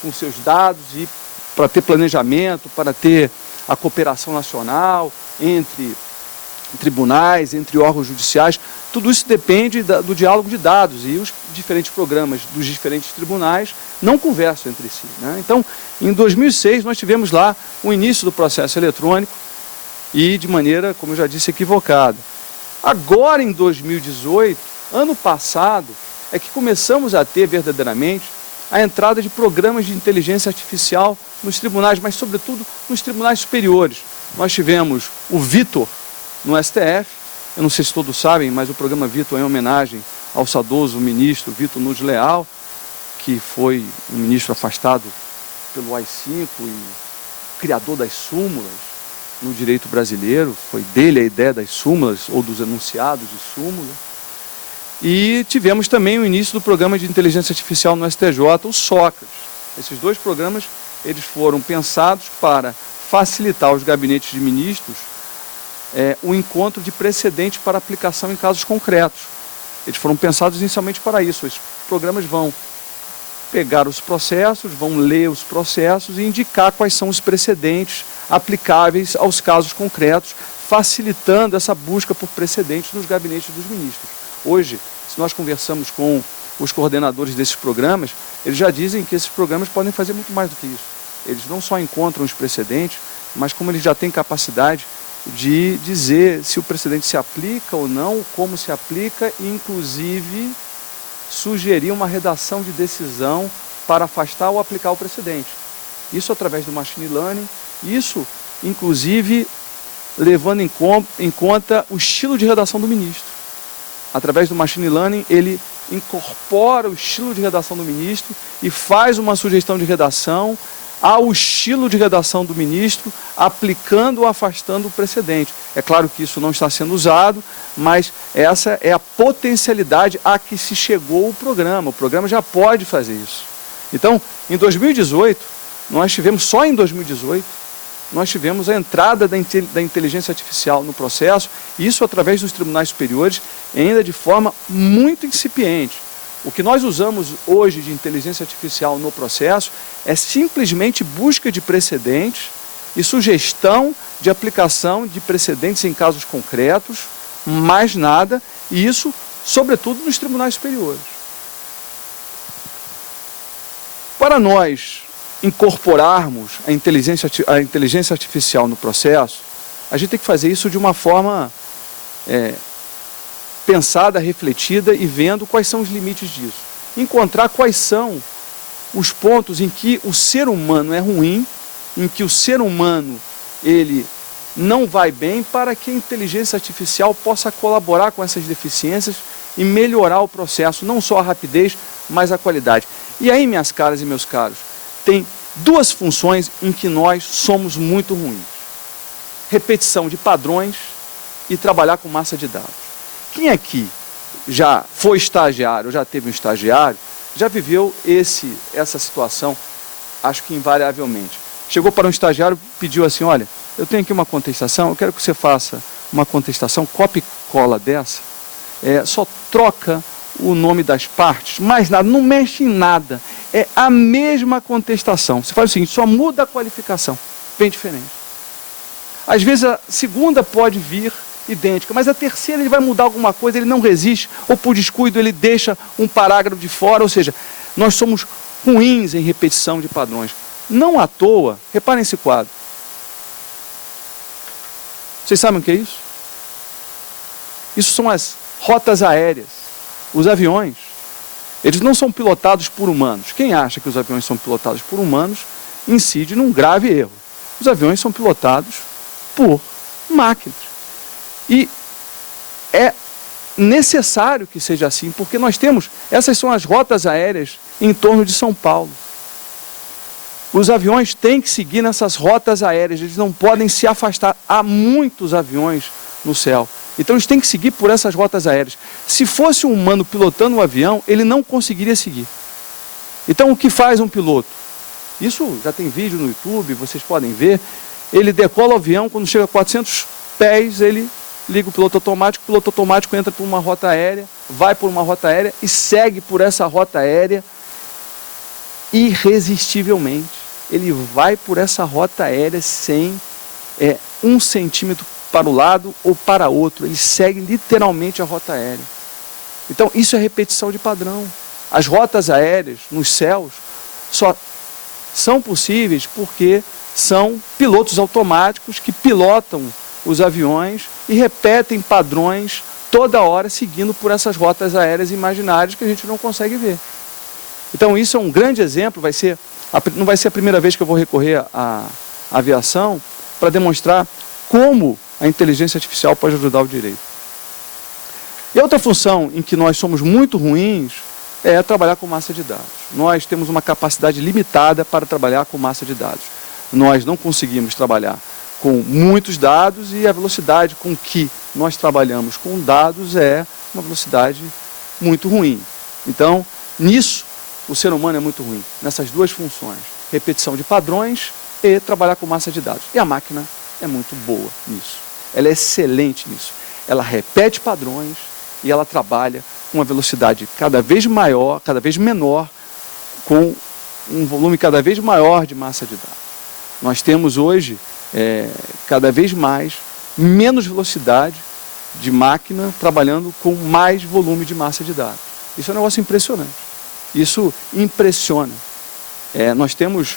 com seus dados e para ter planejamento, para ter a cooperação nacional entre tribunais, entre órgãos judiciais, tudo isso depende do diálogo de dados, e os diferentes programas dos diferentes tribunais não conversam entre si, né? Então, em 2006, nós tivemos lá o início do processo eletrônico e de maneira, como eu já disse, equivocada. Agora, em 2018, ano passado, é que começamos a ter verdadeiramente a entrada de programas de inteligência artificial nos tribunais, mas sobretudo nos tribunais superiores. Nós tivemos o Vitor no STF, eu não sei se todos sabem, mas o programa Vitor é em homenagem ao saudoso ministro Vitor Nunes Leal, que foi um ministro afastado pelo AI-5 e criador das súmulas no direito brasileiro. Foi dele a ideia das súmulas, ou dos enunciados de súmula. E tivemos também o início do programa de inteligência artificial no STJ, o Sócrates. Esses dois programas, eles foram pensados para facilitar aos gabinetes de ministros o encontro de precedentes para aplicação em casos concretos. Eles foram pensados inicialmente para isso. Esses programas vão pegar os processos, vão ler os processos e indicar quais são os precedentes aplicáveis aos casos concretos, facilitando essa busca por precedentes nos gabinetes dos ministros. Hoje, se nós conversamos com os coordenadores desses programas, eles já dizem que esses programas podem fazer muito mais do que isso. Eles não só encontram os precedentes, mas como eles já têm capacidade de dizer se o precedente se aplica ou não, como se aplica, e inclusive sugerir uma redação de decisão para afastar ou aplicar o precedente. Isso através do machine learning, isso inclusive levando em conta o estilo de redação do ministro. Através do machine learning, ele incorpora o estilo de redação do ministro e faz uma sugestão de redação ao estilo de redação do ministro, aplicando ou afastando o precedente. É claro que isso não está sendo usado, mas essa é a potencialidade a que se chegou o programa. O programa já pode fazer isso. Então, em 2018, nós tivemos, só em 2018, nós tivemos a entrada da inteligência artificial no processo, isso através dos tribunais superiores, ainda de forma muito incipiente. O que nós usamos hoje de inteligência artificial no processo é simplesmente busca de precedentes e sugestão de aplicação de precedentes em casos concretos, mais nada, e isso, sobretudo, nos tribunais superiores. Para nós incorporarmos a inteligência artificial no processo, a gente tem que fazer isso de uma forma pensada, refletida e vendo quais são os limites disso. Encontrar quais são os pontos em que o ser humano é ruim, em que o ser humano ele não vai bem, para que a inteligência artificial possa colaborar com essas deficiências e melhorar o processo, não só a rapidez, mas a qualidade. E aí, minhas caras e meus caros, tem duas funções em que nós somos muito ruins: repetição de padrões e trabalhar com massa de dados. Quem aqui já foi estagiário, já teve um estagiário, já viveu essa situação, acho que invariavelmente. Chegou para um estagiário e pediu assim: olha, eu tenho aqui uma contestação, eu quero que você faça uma contestação, copia e cola dessa, só troca o nome das partes, mais nada, não mexe em nada, é a mesma contestação. Você faz o seguinte, só muda a qualificação, bem diferente. Às vezes a segunda pode vir idêntica, mas a terceira ele vai mudar alguma coisa, ele não resiste, ou por descuido ele deixa um parágrafo de fora, ou seja, nós somos ruins em repetição de padrões. Não à toa, reparem esse quadro. Vocês sabem o que é isso? Isso são as rotas aéreas. Os aviões, eles não são pilotados por humanos. Quem acha que os aviões são pilotados por humanos incide num grave erro. Os aviões são pilotados por máquinas. E é necessário que seja assim, porque nós temos, essas são as rotas aéreas em torno de São Paulo. Os aviões têm que seguir nessas rotas aéreas, eles não podem se afastar. Há muitos aviões no céu, então eles têm que seguir por essas rotas aéreas. Se fosse um humano pilotando um avião, ele não conseguiria seguir. Então o que faz um piloto? Isso já tem vídeo no YouTube, vocês podem ver. Ele decola o avião, quando chega a 400 pés, ele liga o piloto automático entra por uma rota aérea, vai por uma rota aérea e segue por essa rota aérea irresistivelmente. Ele vai por essa rota aérea sem 1 centímetro para um lado ou para outro, ele segue literalmente a rota aérea. Então, isso é repetição de padrão. As rotas aéreas nos céus só são possíveis porque são pilotos automáticos que pilotam os aviões e repetem padrões toda hora seguindo por essas rotas aéreas imaginárias que a gente não consegue ver. Então isso é um grande exemplo, não vai ser a primeira vez que eu vou recorrer à aviação para demonstrar como a inteligência artificial pode ajudar o direito. E outra função em que nós somos muito ruins é trabalhar com massa de dados. Nós temos uma capacidade limitada para trabalhar com massa de dados. Nós não conseguimos trabalhar com muitos dados e a velocidade com que nós trabalhamos com dados é uma velocidade muito ruim. Então, nisso, o ser humano é muito ruim, nessas duas funções, repetição de padrões e trabalhar com massa de dados. E a máquina é muito boa nisso, ela é excelente nisso. Ela repete padrões e ela trabalha com uma velocidade cada vez maior, cada vez menor, com um volume cada vez maior de massa de dados. Nós temos hoje, cada vez mais, menos velocidade de máquina trabalhando com mais volume de massa de dados. Isso é um negócio impressionante. Isso impressiona. Nós temos,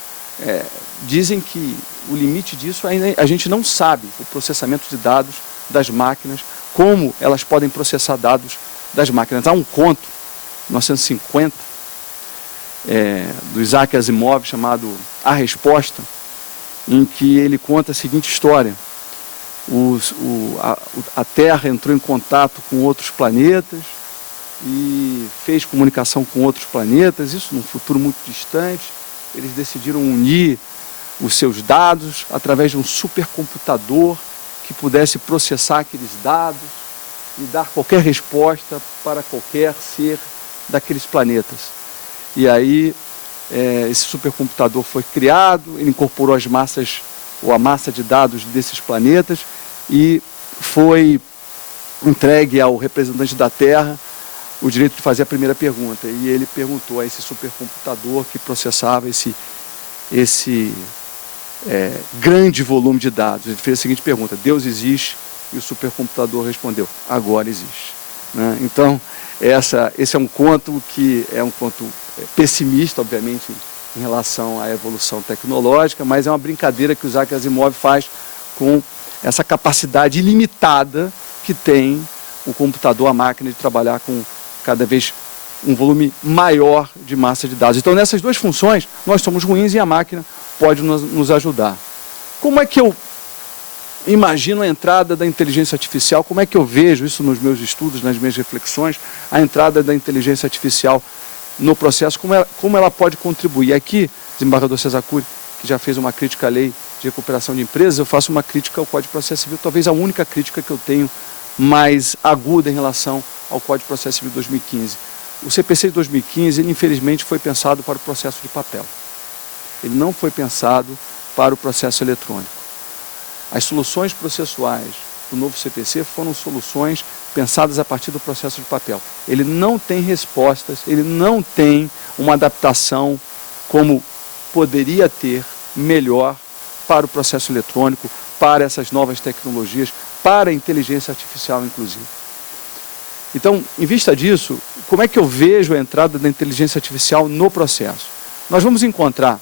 dizem que o limite disso ainda a gente não sabe, o processamento de dados das máquinas, como elas podem processar dados das máquinas. Há um conto, 1950, do Isaac Asimov, chamado A Resposta, em que ele conta a seguinte história. A Terra entrou em contato com outros planetas e fez comunicação com outros planetas, isso num futuro muito distante. Eles decidiram unir os seus dados através de um supercomputador que pudesse processar aqueles dados e dar qualquer resposta para qualquer ser daqueles planetas. E aí esse supercomputador foi criado, ele incorporou as massas, ou a massa de dados desses planetas, e foi entregue ao representante da Terra o direito de fazer a primeira pergunta. E ele perguntou a esse supercomputador que processava esse grande volume de dados. Ele fez a seguinte pergunta: Deus existe? E o supercomputador respondeu: agora existe. Né? Então, esse é um conto que é um conto pessimista, obviamente, em relação à evolução tecnológica, mas é uma brincadeira que o Isaac Asimov faz com essa capacidade ilimitada que tem o computador, a máquina, de trabalhar com cada vez um volume maior de massa de dados. Então, nessas duas funções, nós somos ruins e a máquina pode nos ajudar. Como é que eu imagino a entrada da inteligência artificial? Como é que eu vejo isso nos meus estudos, nas minhas reflexões, a entrada da inteligência artificial no processo, como ela pode contribuir? Aqui, desembargador César Cury, que já fez uma crítica à lei de recuperação de empresas, eu faço uma crítica ao Código de Processo Civil, talvez a única crítica que eu tenho mais aguda em relação ao Código de Processo Civil de 2015. O CPC de 2015, ele, infelizmente, foi pensado para o processo de papel. Ele não foi pensado para o processo eletrônico. As soluções processuais do novo CPC foram soluções pensadas a partir do processo de papel. Ele não tem respostas, ele não tem uma adaptação como poderia ter melhor para o processo eletrônico, para essas novas tecnologias, para a inteligência artificial, inclusive. Então, em vista disso, como é que eu vejo a entrada da inteligência artificial no processo? Nós vamos encontrar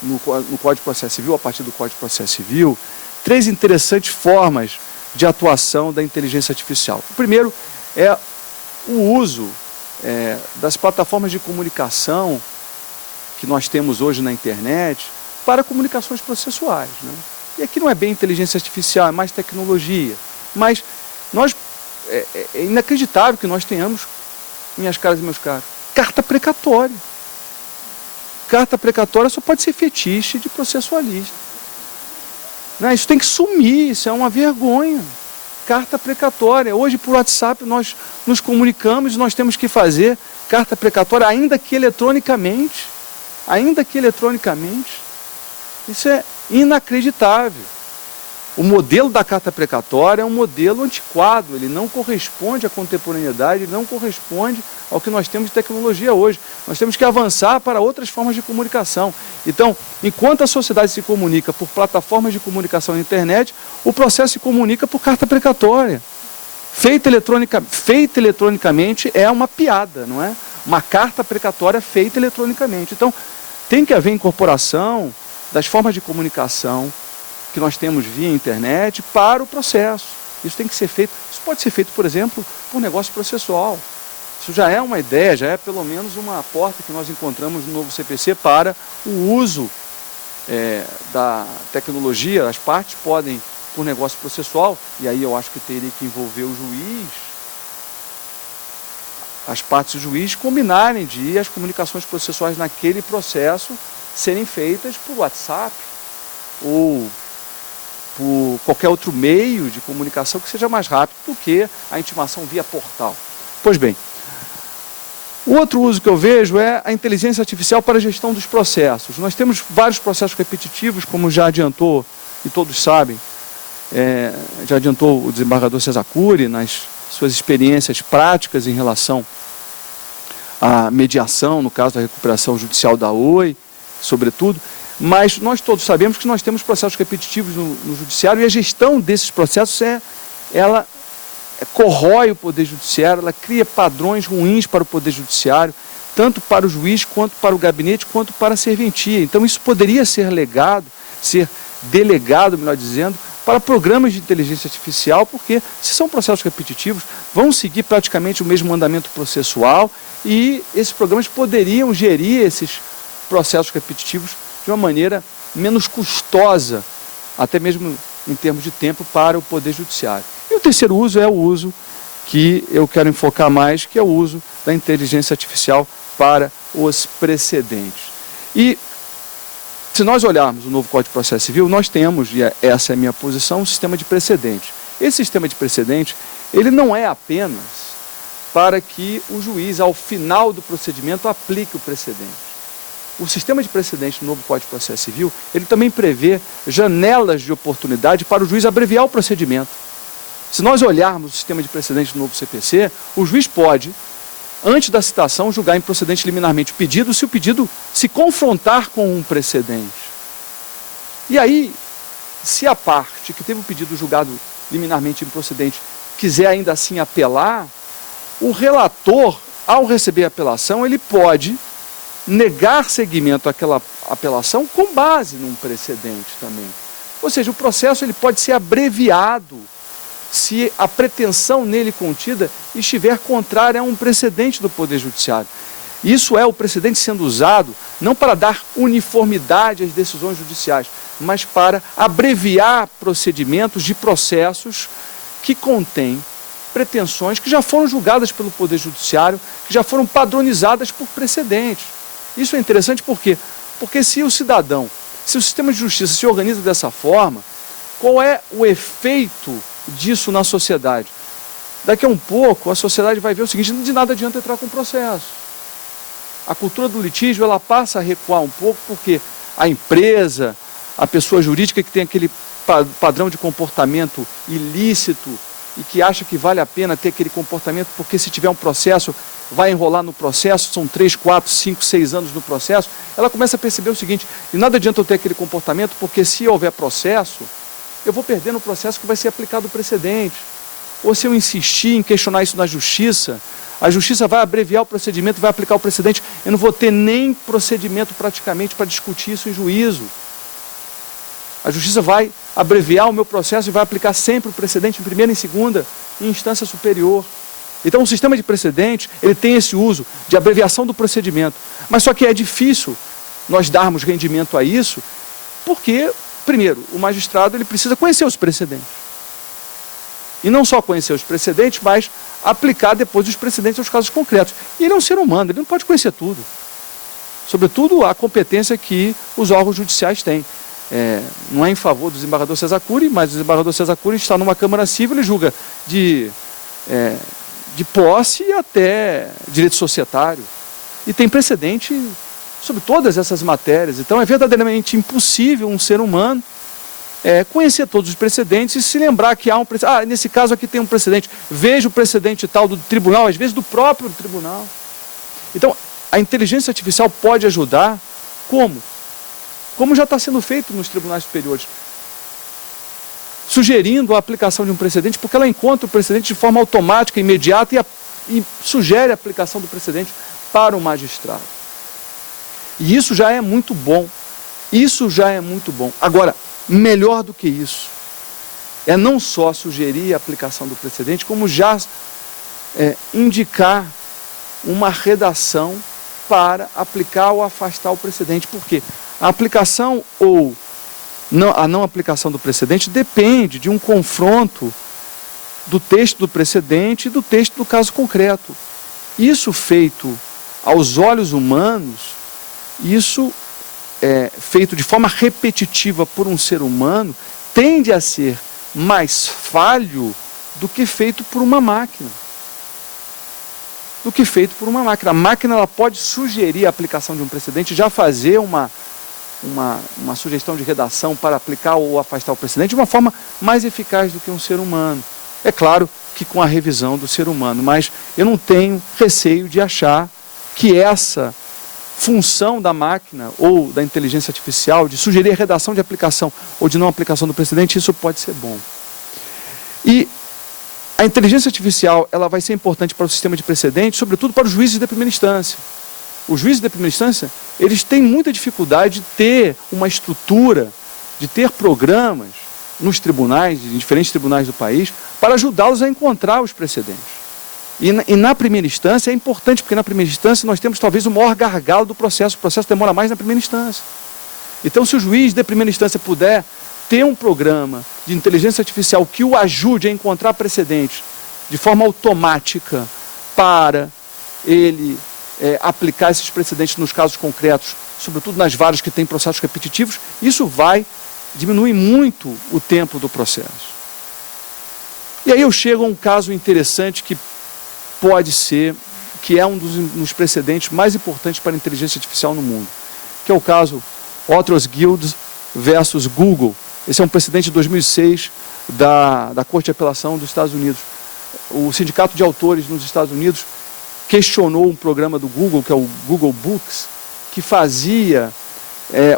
no Código de Processo Civil, a partir do Código de Processo Civil, 3 interessantes formas de atuação da inteligência artificial. O primeiro é o uso das plataformas de comunicação que nós temos hoje na internet para comunicações processuais, né? E aqui não é bem inteligência artificial, é mais tecnologia. Mas é inacreditável que nós tenhamos, minhas caras e meus caros, carta precatória. Carta precatória só pode ser fetiche de processualista. Não, isso tem que sumir, isso é uma vergonha. Carta precatória. Hoje, por WhatsApp, nós nos comunicamos e nós temos que fazer carta precatória, ainda que eletronicamente. Ainda que eletronicamente. Isso é inacreditável. o modelo da carta precatória é um modelo antiquado, ele não corresponde à contemporaneidade, ele não corresponde ao que nós temos de tecnologia hoje. Nós temos que avançar para outras formas de comunicação. Então, enquanto a sociedade se comunica por plataformas de comunicação na internet, o processo se comunica por carta precatória. Feita eletronicamente é uma piada, não é? Uma carta precatória feita eletronicamente. Então, tem que haver incorporação das formas de comunicação que nós temos via internet para o processo. Isso tem que ser feito. Isso pode ser feito, por exemplo, por negócio processual. Isso já é uma ideia, já é pelo menos uma porta que nós encontramos no novo CPC para o uso da tecnologia. As partes podem, por negócio processual, e aí eu acho que teria que envolver o juiz, as partes e o juiz combinarem de as comunicações processuais naquele processo serem feitas por WhatsApp ou por qualquer outro meio de comunicação que seja mais rápido do que a intimação via portal. Pois bem, o outro uso que eu vejo é a inteligência artificial para a gestão dos processos. Nós temos vários processos repetitivos, como já adiantou, e todos sabem, já adiantou o desembargador César Cury nas suas experiências práticas em relação à mediação, no caso da recuperação judicial da OI, sobretudo. Mas nós todos sabemos que nós temos processos repetitivos no judiciário e a gestão desses processos ela corrói o poder judiciário, ela cria padrões ruins para o poder judiciário, tanto para o juiz, quanto para o gabinete, quanto para a serventia. Então isso poderia ser delegado, melhor dizendo, para programas de inteligência artificial, porque se são processos repetitivos, vão seguir praticamente o mesmo andamento processual e esses programas poderiam gerir esses processos repetitivos de uma maneira menos custosa, até mesmo em termos de tempo, para o Poder Judiciário. E o terceiro uso é o uso que eu quero enfocar mais, que é o uso da inteligência artificial para os precedentes. E se nós olharmos o novo Código de Processo Civil, nós temos, e essa é a minha posição, um sistema de precedentes. Esse sistema de precedentes, ele não é apenas para que o juiz, ao final do procedimento, aplique o precedente. O sistema de precedente no novo Código de Processo Civil, ele também prevê janelas de oportunidade para o juiz abreviar o procedimento. Se nós olharmos o sistema de precedente do novo CPC, o juiz pode, antes da citação, julgar em procedente liminarmente o pedido, se o pedido se confrontar com um precedente. E aí, se a parte que teve o pedido julgado liminarmente improcedente quiser ainda assim apelar, o relator, ao receber a apelação, ele pode negar seguimento àquela apelação com base num precedente também. Ou seja, o processo ele pode ser abreviado se a pretensão nele contida estiver contrária a um precedente do Poder Judiciário. Isso é o precedente sendo usado não para dar uniformidade às decisões judiciais, mas para abreviar procedimentos de processos que contêm pretensões que já foram julgadas pelo Poder Judiciário, que já foram padronizadas por precedentes. Isso é interessante por quê? Porque se o sistema de justiça se organiza dessa forma, qual é o efeito disso na sociedade? Daqui a um pouco, a sociedade vai ver o seguinte: de nada adianta entrar com o processo. A cultura do litígio, ela passa a recuar um pouco, porque a empresa, a pessoa jurídica que tem aquele padrão de comportamento ilícito e que acha que vale a pena ter aquele comportamento, porque se tiver um processo, vai enrolar no processo, são 3, 4, 5, 6 anos no processo, ela começa a perceber o seguinte: de nada adianta eu ter aquele comportamento, porque se houver processo, eu vou perder no processo que vai ser aplicado o precedente. Ou se eu insistir em questionar isso na justiça, a justiça vai abreviar o procedimento, vai aplicar o precedente, eu não vou ter nem procedimento praticamente para discutir isso em juízo. A justiça vai abreviar o meu processo e vai aplicar sempre o precedente em primeira, em segunda, em instância superior. Então o sistema de precedente, ele tem esse uso de abreviação do procedimento. Mas só que é difícil nós darmos rendimento a isso, porque, primeiro, o magistrado ele precisa conhecer os precedentes. E não só conhecer os precedentes, mas aplicar depois os precedentes aos casos concretos. E ele é um ser humano, ele não pode conhecer tudo. Sobretudo a competência que os órgãos judiciais têm. Não é em favor do desembargador César Cury, mas o desembargador César Cury está numa Câmara Civil, ele julga de posse até direito societário. E tem precedente sobre todas essas matérias. Então é verdadeiramente impossível um ser humano conhecer todos os precedentes e se lembrar que há um precedente. Nesse caso aqui tem um precedente. Veja o precedente tal do tribunal, às vezes do próprio tribunal. Então, a inteligência artificial pode ajudar como? Como já está sendo feito nos tribunais superiores. Sugerindo a aplicação de um precedente, porque ela encontra o precedente de forma automática, imediata e sugere a aplicação do precedente para o magistrado. E isso já é muito bom. Isso já é muito bom. Agora, melhor do que isso, é não só sugerir a aplicação do precedente, como já indicar uma redação para aplicar ou afastar o precedente. Por quê? A aplicação ou a não aplicação do precedente depende de um confronto do texto do precedente e do texto do caso concreto. Isso feito aos olhos humanos, isso feito de forma repetitiva por um ser humano, tende a ser mais falho do que feito por uma máquina. A máquina ela pode sugerir a aplicação de um precedente, já fazer uma sugestão de redação para aplicar ou afastar o precedente de uma forma mais eficaz do que um ser humano. É claro que com a revisão do ser humano, mas eu não tenho receio de achar que essa função da máquina ou da inteligência artificial de sugerir a redação de aplicação ou de não aplicação do precedente, isso pode ser bom. E a inteligência artificial ela vai ser importante para o sistema de precedentes, sobretudo para os juízes de primeira instância. Os juízes de primeira instância, eles têm muita dificuldade de ter uma estrutura, de ter programas nos tribunais, em diferentes tribunais do país, para ajudá-los a encontrar os precedentes. E na primeira instância é importante, porque na primeira instância nós temos talvez o maior gargalo do processo. O processo demora mais na primeira instância. Então, se o juiz de primeira instância puder ter um programa de inteligência artificial que o ajude a encontrar precedentes de forma automática para ele aplicar esses precedentes nos casos concretos, sobretudo nas varas que têm processos repetitivos, isso vai diminuir muito o tempo do processo. E aí eu chego a um caso interessante que pode ser, que é um dos precedentes mais importantes para a inteligência artificial no mundo, que é o caso Authors Guild versus Google. Esse é um precedente de 2006 da Corte de Apelação dos Estados Unidos. O Sindicato de Autores nos Estados Unidos questionou um programa do Google, que é o Google Books, que fazia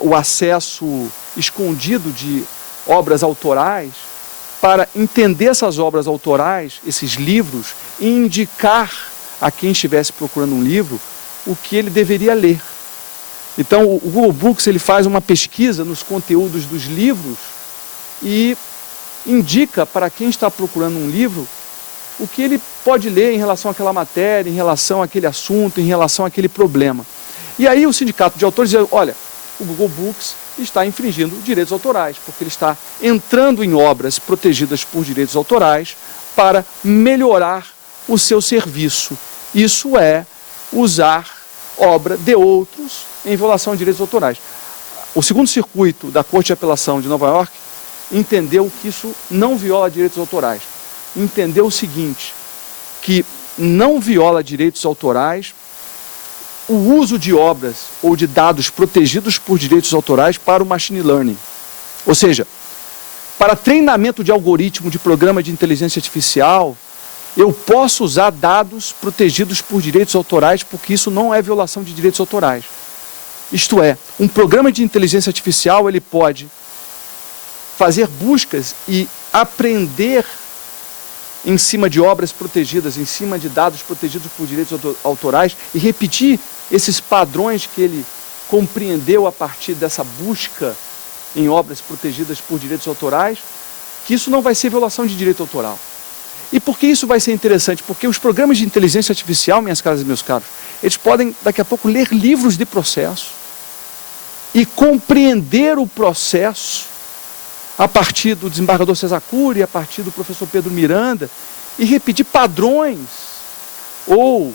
o acesso escondido de obras autorais para entender essas obras autorais, esses livros, e indicar a quem estivesse procurando um livro o que ele deveria ler. Então, o Google Books ele faz uma pesquisa nos conteúdos dos livros e indica para quem está procurando um livro o que ele pode ler em relação àquela matéria, em relação àquele assunto, em relação àquele problema. E aí o Sindicato de Autores diz, olha, o Google Books está infringindo direitos autorais, porque ele está entrando em obras protegidas por direitos autorais para melhorar o seu serviço. Isso é usar obra de outros em violação de direitos autorais. O segundo circuito da Corte de Apelação de Nova York entendeu que isso não viola direitos autorais. Entendeu o seguinte, que não viola direitos autorais o uso de obras ou de dados protegidos por direitos autorais para o machine learning. Ou seja, para treinamento de algoritmo de programa de inteligência artificial, eu posso usar dados protegidos por direitos autorais, porque isso não é violação de direitos autorais. Isto é, um programa de inteligência artificial ele pode fazer buscas e aprender em cima de obras protegidas, em cima de dados protegidos por direitos autorais e repetir esses padrões que ele compreendeu a partir dessa busca em obras protegidas por direitos autorais, que isso não vai ser violação de direito autoral. E por que isso vai ser interessante? Porque os programas de inteligência artificial, minhas caras e meus caros, eles podem daqui a pouco ler livros de processo e compreender o processo a partir do desembargador César Cury, a partir do professor Pedro Miranda, e repetir padrões ou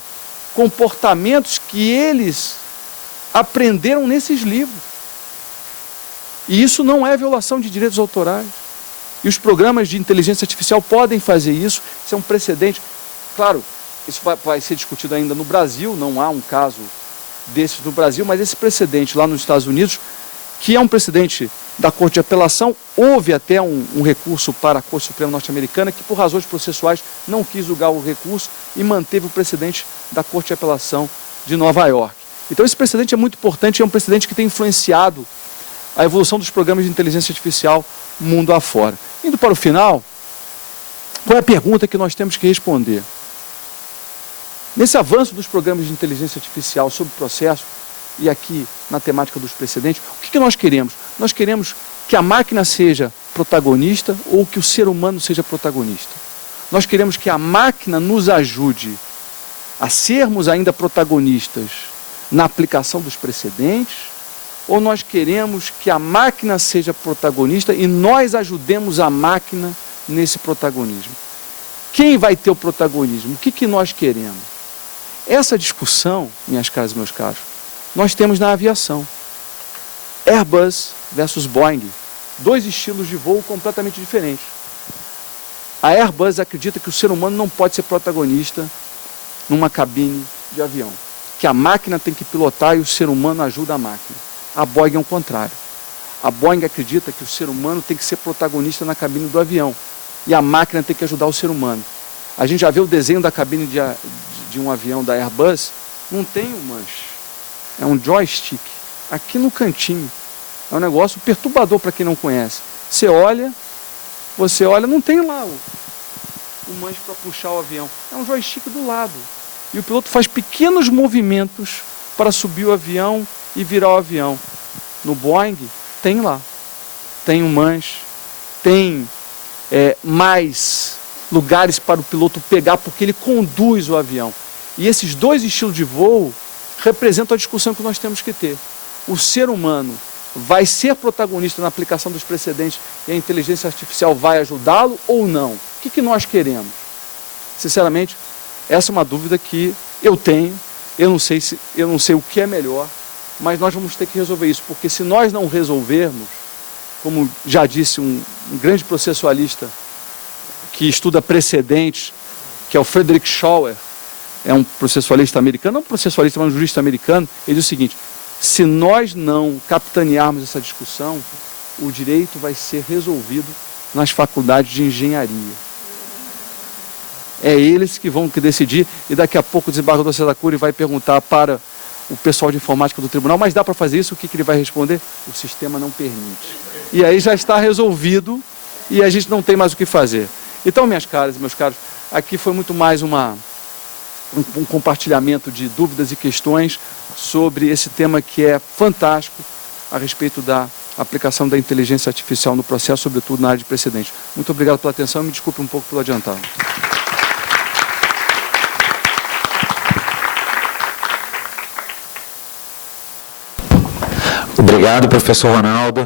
comportamentos que eles aprenderam nesses livros. E isso não é violação de direitos autorais. E os programas de inteligência artificial podem fazer isso. Isso é um precedente. Claro, isso vai ser discutido ainda no Brasil, não há um caso desses no Brasil, mas esse precedente lá nos Estados Unidos, que é um precedente da Corte de Apelação. Houve até um recurso para a Corte Suprema norte-americana, que por razões processuais não quis julgar o recurso e manteve o precedente da Corte de Apelação de Nova York. Então esse precedente é muito importante, é um precedente que tem influenciado a evolução dos programas de inteligência artificial mundo afora. Indo para o final, qual é a pergunta que nós temos que responder? Nesse avanço dos programas de inteligência artificial sobre o processo, e aqui na temática dos precedentes, o que nós queremos? Nós queremos que a máquina seja protagonista ou que o ser humano seja protagonista. Nós queremos que a máquina nos ajude a sermos ainda protagonistas na aplicação dos precedentes, ou nós queremos que a máquina seja protagonista e nós ajudemos a máquina nesse protagonismo? Quem vai ter o protagonismo? O que nós queremos? Essa discussão, minhas caras e meus caros, nós temos na aviação. Airbus versus Boeing, dois estilos de voo completamente diferentes. A Airbus acredita que o ser humano não pode ser protagonista numa cabine de avião, que a máquina tem que pilotar e o ser humano ajuda a máquina. A Boeing é o contrário. A Boeing acredita que o ser humano tem que ser protagonista na cabine do avião e a máquina tem que ajudar o ser humano. A gente já vê o desenho da cabine de um avião da Airbus, não tem um manche, é um joystick, aqui no cantinho. É um negócio perturbador para quem não conhece. Você olha, não tem lá o manche para puxar o avião, é um joystick do lado. E o piloto faz pequenos movimentos para subir o avião e virar o avião. No Boeing, tem lá. Tem um manche, tem mais lugares para o piloto pegar, porque ele conduz o avião. E esses dois estilos de voo representam a discussão que nós temos que ter. O ser humano vai ser protagonista na aplicação dos precedentes e a inteligência artificial vai ajudá-lo ou não? O que nós queremos? Sinceramente, essa é uma dúvida que eu tenho. Eu não sei o que é melhor, mas nós vamos ter que resolver isso, porque se nós não resolvermos, como já disse um grande processualista que estuda precedentes, que é o Frederick Schauer, é um processualista americano, não um processualista, mas um jurista americano, ele diz o seguinte: se nós não capitanearmos essa discussão, o direito vai ser resolvido nas faculdades de engenharia. É eles que vão decidir, e daqui a pouco o desembargador César Cury vai perguntar para o pessoal de informática do tribunal, mas dá para fazer isso? O que ele vai responder? O sistema não permite. E aí já está resolvido e a gente não tem mais o que fazer. Então, minhas caras e meus caros, aqui foi muito mais um compartilhamento de dúvidas e questões sobre esse tema que é fantástico a respeito da aplicação da inteligência artificial no processo, sobretudo na área de precedentes. Muito obrigado pela atenção e me desculpe um pouco pelo adiantado. Obrigado, professor Ronaldo.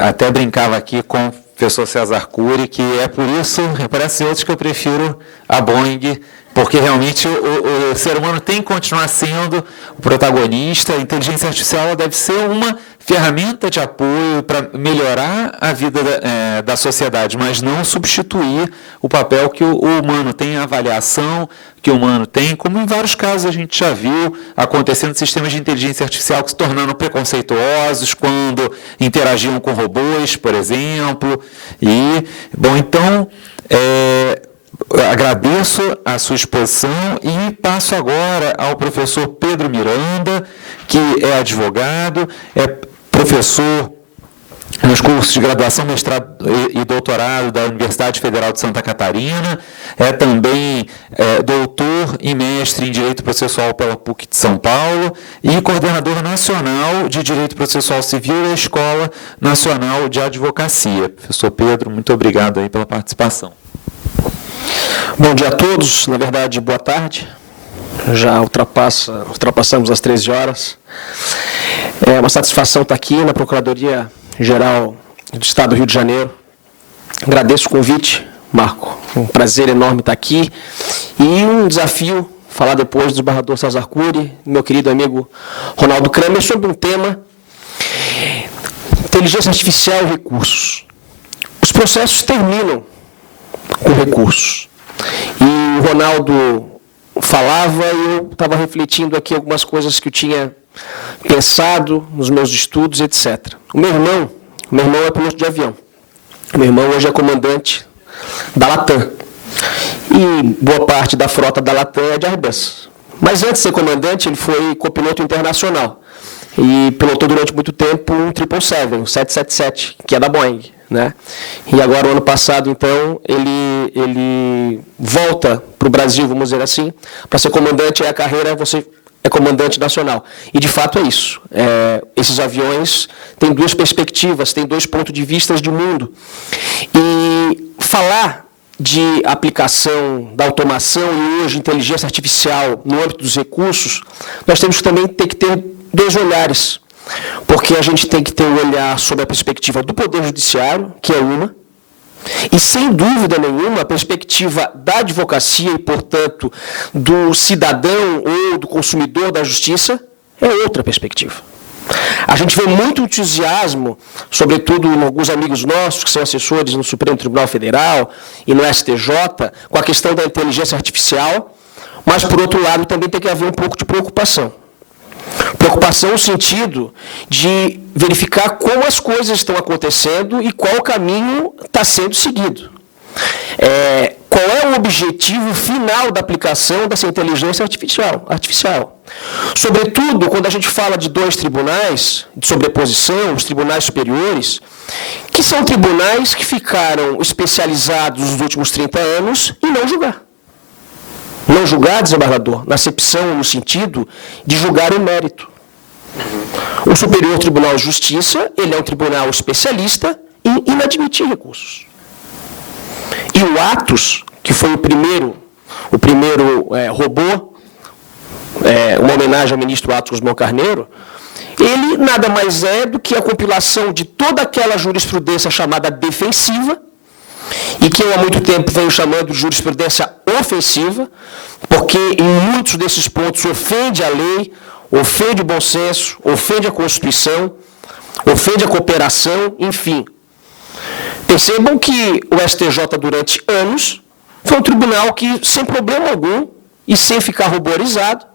Até brincava aqui com o professor César Cury, que é por isso, parece outros, que eu prefiro a Boeing, porque realmente o ser humano tem que continuar sendo o protagonista. A inteligência artificial deve ser uma ferramenta de apoio para melhorar a vida da sociedade, mas não substituir o papel que o humano tem, a avaliação que o humano tem, como em vários casos a gente já viu acontecendo sistemas de inteligência artificial que se tornando preconceituosos quando interagiam com robôs, por exemplo. E, bom, então, agradeço a sua exposição e passo agora ao professor Pedro Miranda, que é advogado, é professor nos cursos de graduação, mestrado e doutorado da Universidade Federal de Santa Catarina, é também doutor e mestre em Direito Processual pela PUC de São Paulo e coordenador nacional de Direito Processual Civil da Escola Nacional de Advocacia. Professor Pedro, muito obrigado aí pela participação. Bom dia a todos, na verdade, boa tarde. Já ultrapassamos as 13 horas. É uma satisfação estar aqui na Procuradoria-Geral do Estado do Rio de Janeiro. Agradeço o convite, Marco. Um prazer enorme estar aqui. E um desafio, falar depois do desembargador César Cury, meu querido amigo Ronaldo Kramer, sobre um tema: inteligência artificial e recursos. Os processos terminam com recursos. E o Ronaldo falava e eu estava refletindo aqui algumas coisas que eu tinha pensado nos meus estudos, etc. O meu irmão, Meu irmão é piloto de avião. Meu irmão hoje é comandante da Latam. E boa parte da frota da Latam é de Airbus. Mas antes de ser comandante, ele foi copiloto internacional. E pilotou durante muito tempo um 777, um 777, que é da Boeing, né? E agora, o ano passado, então, ele volta para o Brasil, vamos dizer assim, para ser comandante, aí a carreira você é comandante nacional. E, de fato, é isso. Esses aviões têm duas perspectivas, têm dois pontos de vista de mundo. E falar de aplicação da automação e hoje inteligência artificial no âmbito dos recursos, nós temos que também ter que ter dois olhares, porque a gente tem que ter um olhar sobre a perspectiva do Poder Judiciário, que é uma, e sem dúvida nenhuma a perspectiva da advocacia e, portanto, do cidadão ou do consumidor da justiça é outra perspectiva. A gente vê muito entusiasmo, sobretudo em alguns amigos nossos que são assessores no Supremo Tribunal Federal e no STJ, com a questão da inteligência artificial, mas, por outro lado, também tem que haver um pouco de preocupação. Preocupação no sentido de verificar como as coisas estão acontecendo e qual o caminho está sendo seguido. Qual é o objetivo final da aplicação dessa inteligência artificial? Sobretudo, quando a gente fala de dois tribunais, de sobreposição, os tribunais superiores, que são tribunais que ficaram especializados nos últimos 30 anos em não julgar. Não julgar, desembargador, na acepção, no sentido de julgar o mérito. O Superior Tribunal de Justiça, ele é um tribunal especialista em inadmitir recursos. E o Atos, que foi o primeiro robô, uma homenagem ao ministro Atos Guzmão Carneiro, ele nada mais é do que a compilação de toda aquela jurisprudência chamada defensiva, e que eu há muito tempo venho chamando de jurisprudência ofensiva, porque em muitos desses pontos ofende a lei, ofende o bom senso, ofende a Constituição, ofende a cooperação, enfim. Percebam que o STJ, durante anos, foi um tribunal que, sem problema algum e sem ficar ruborizado,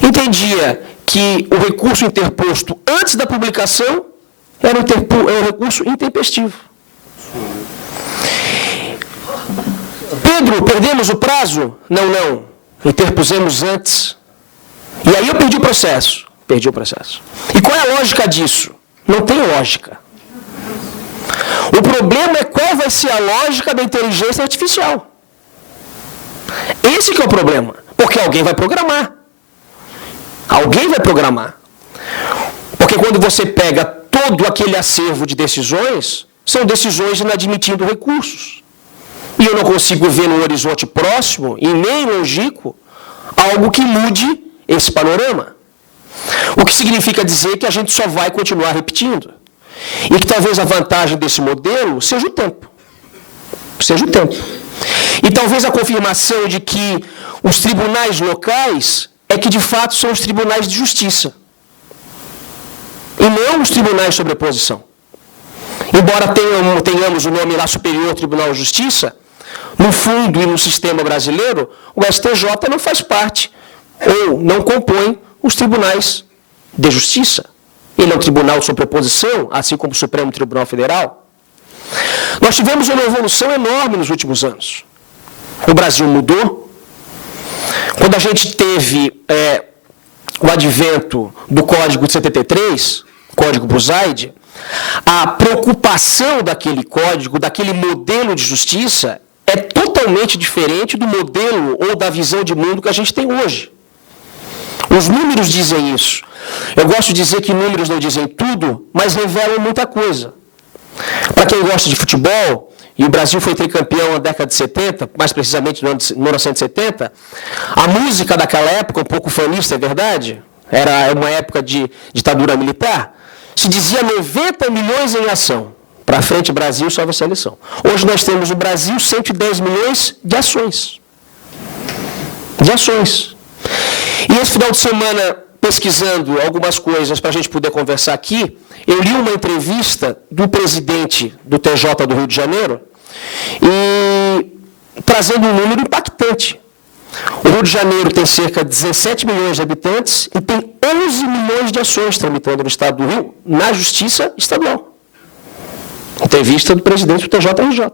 entendia que o recurso interposto antes da publicação era um recurso intempestivo. Pedro, perdemos o prazo? Não. Interpusemos antes. E aí eu perdi o processo. E qual é a lógica disso? Não tem lógica. O problema é qual vai ser a lógica da inteligência artificial. Esse que é o problema. Porque alguém vai programar. Porque quando você pega todo aquele acervo de decisões, são decisões inadmitindo recursos. E eu não consigo ver no horizonte próximo, e nem longínquo, algo que mude esse panorama. O que significa dizer que a gente só vai continuar repetindo. E que talvez a vantagem desse modelo seja o tempo. E talvez a confirmação de que os tribunais locais é que de fato são os tribunais de justiça. E não os tribunais de sobreposição. Embora tenhamos o nome lá Superior Tribunal de Justiça, no fundo e no sistema brasileiro, o STJ não faz parte, ou não compõe, os tribunais de justiça. Ele é um tribunal de sobreposição, assim como o Supremo Tribunal Federal. Nós tivemos uma evolução enorme nos últimos anos. O Brasil mudou. Quando a gente teve o advento do Código de 73, Código Buzaide, a preocupação daquele código, daquele modelo de justiça, é totalmente diferente do modelo ou da visão de mundo que a gente tem hoje. Os números dizem isso. Eu gosto de dizer que números não dizem tudo, mas revelam muita coisa. Para quem gosta de futebol, e o Brasil foi tricampeão na década de 70, mais precisamente no ano de 1970, a música daquela época, um pouco fanista, é verdade? Era uma época de ditadura militar. Se dizia 90 milhões em ação. Para frente, Brasil, salve a seleção. Hoje nós temos no Brasil 110 milhões de ações. E esse final de semana, pesquisando algumas coisas para a gente poder conversar aqui, eu li uma entrevista do presidente do TJ do Rio de Janeiro e trazendo um número impactante. O Rio de Janeiro tem cerca de 17 milhões de habitantes e tem 11 milhões de ações tramitando no estado do Rio na justiça estadual. Entrevista do presidente do TJRJ.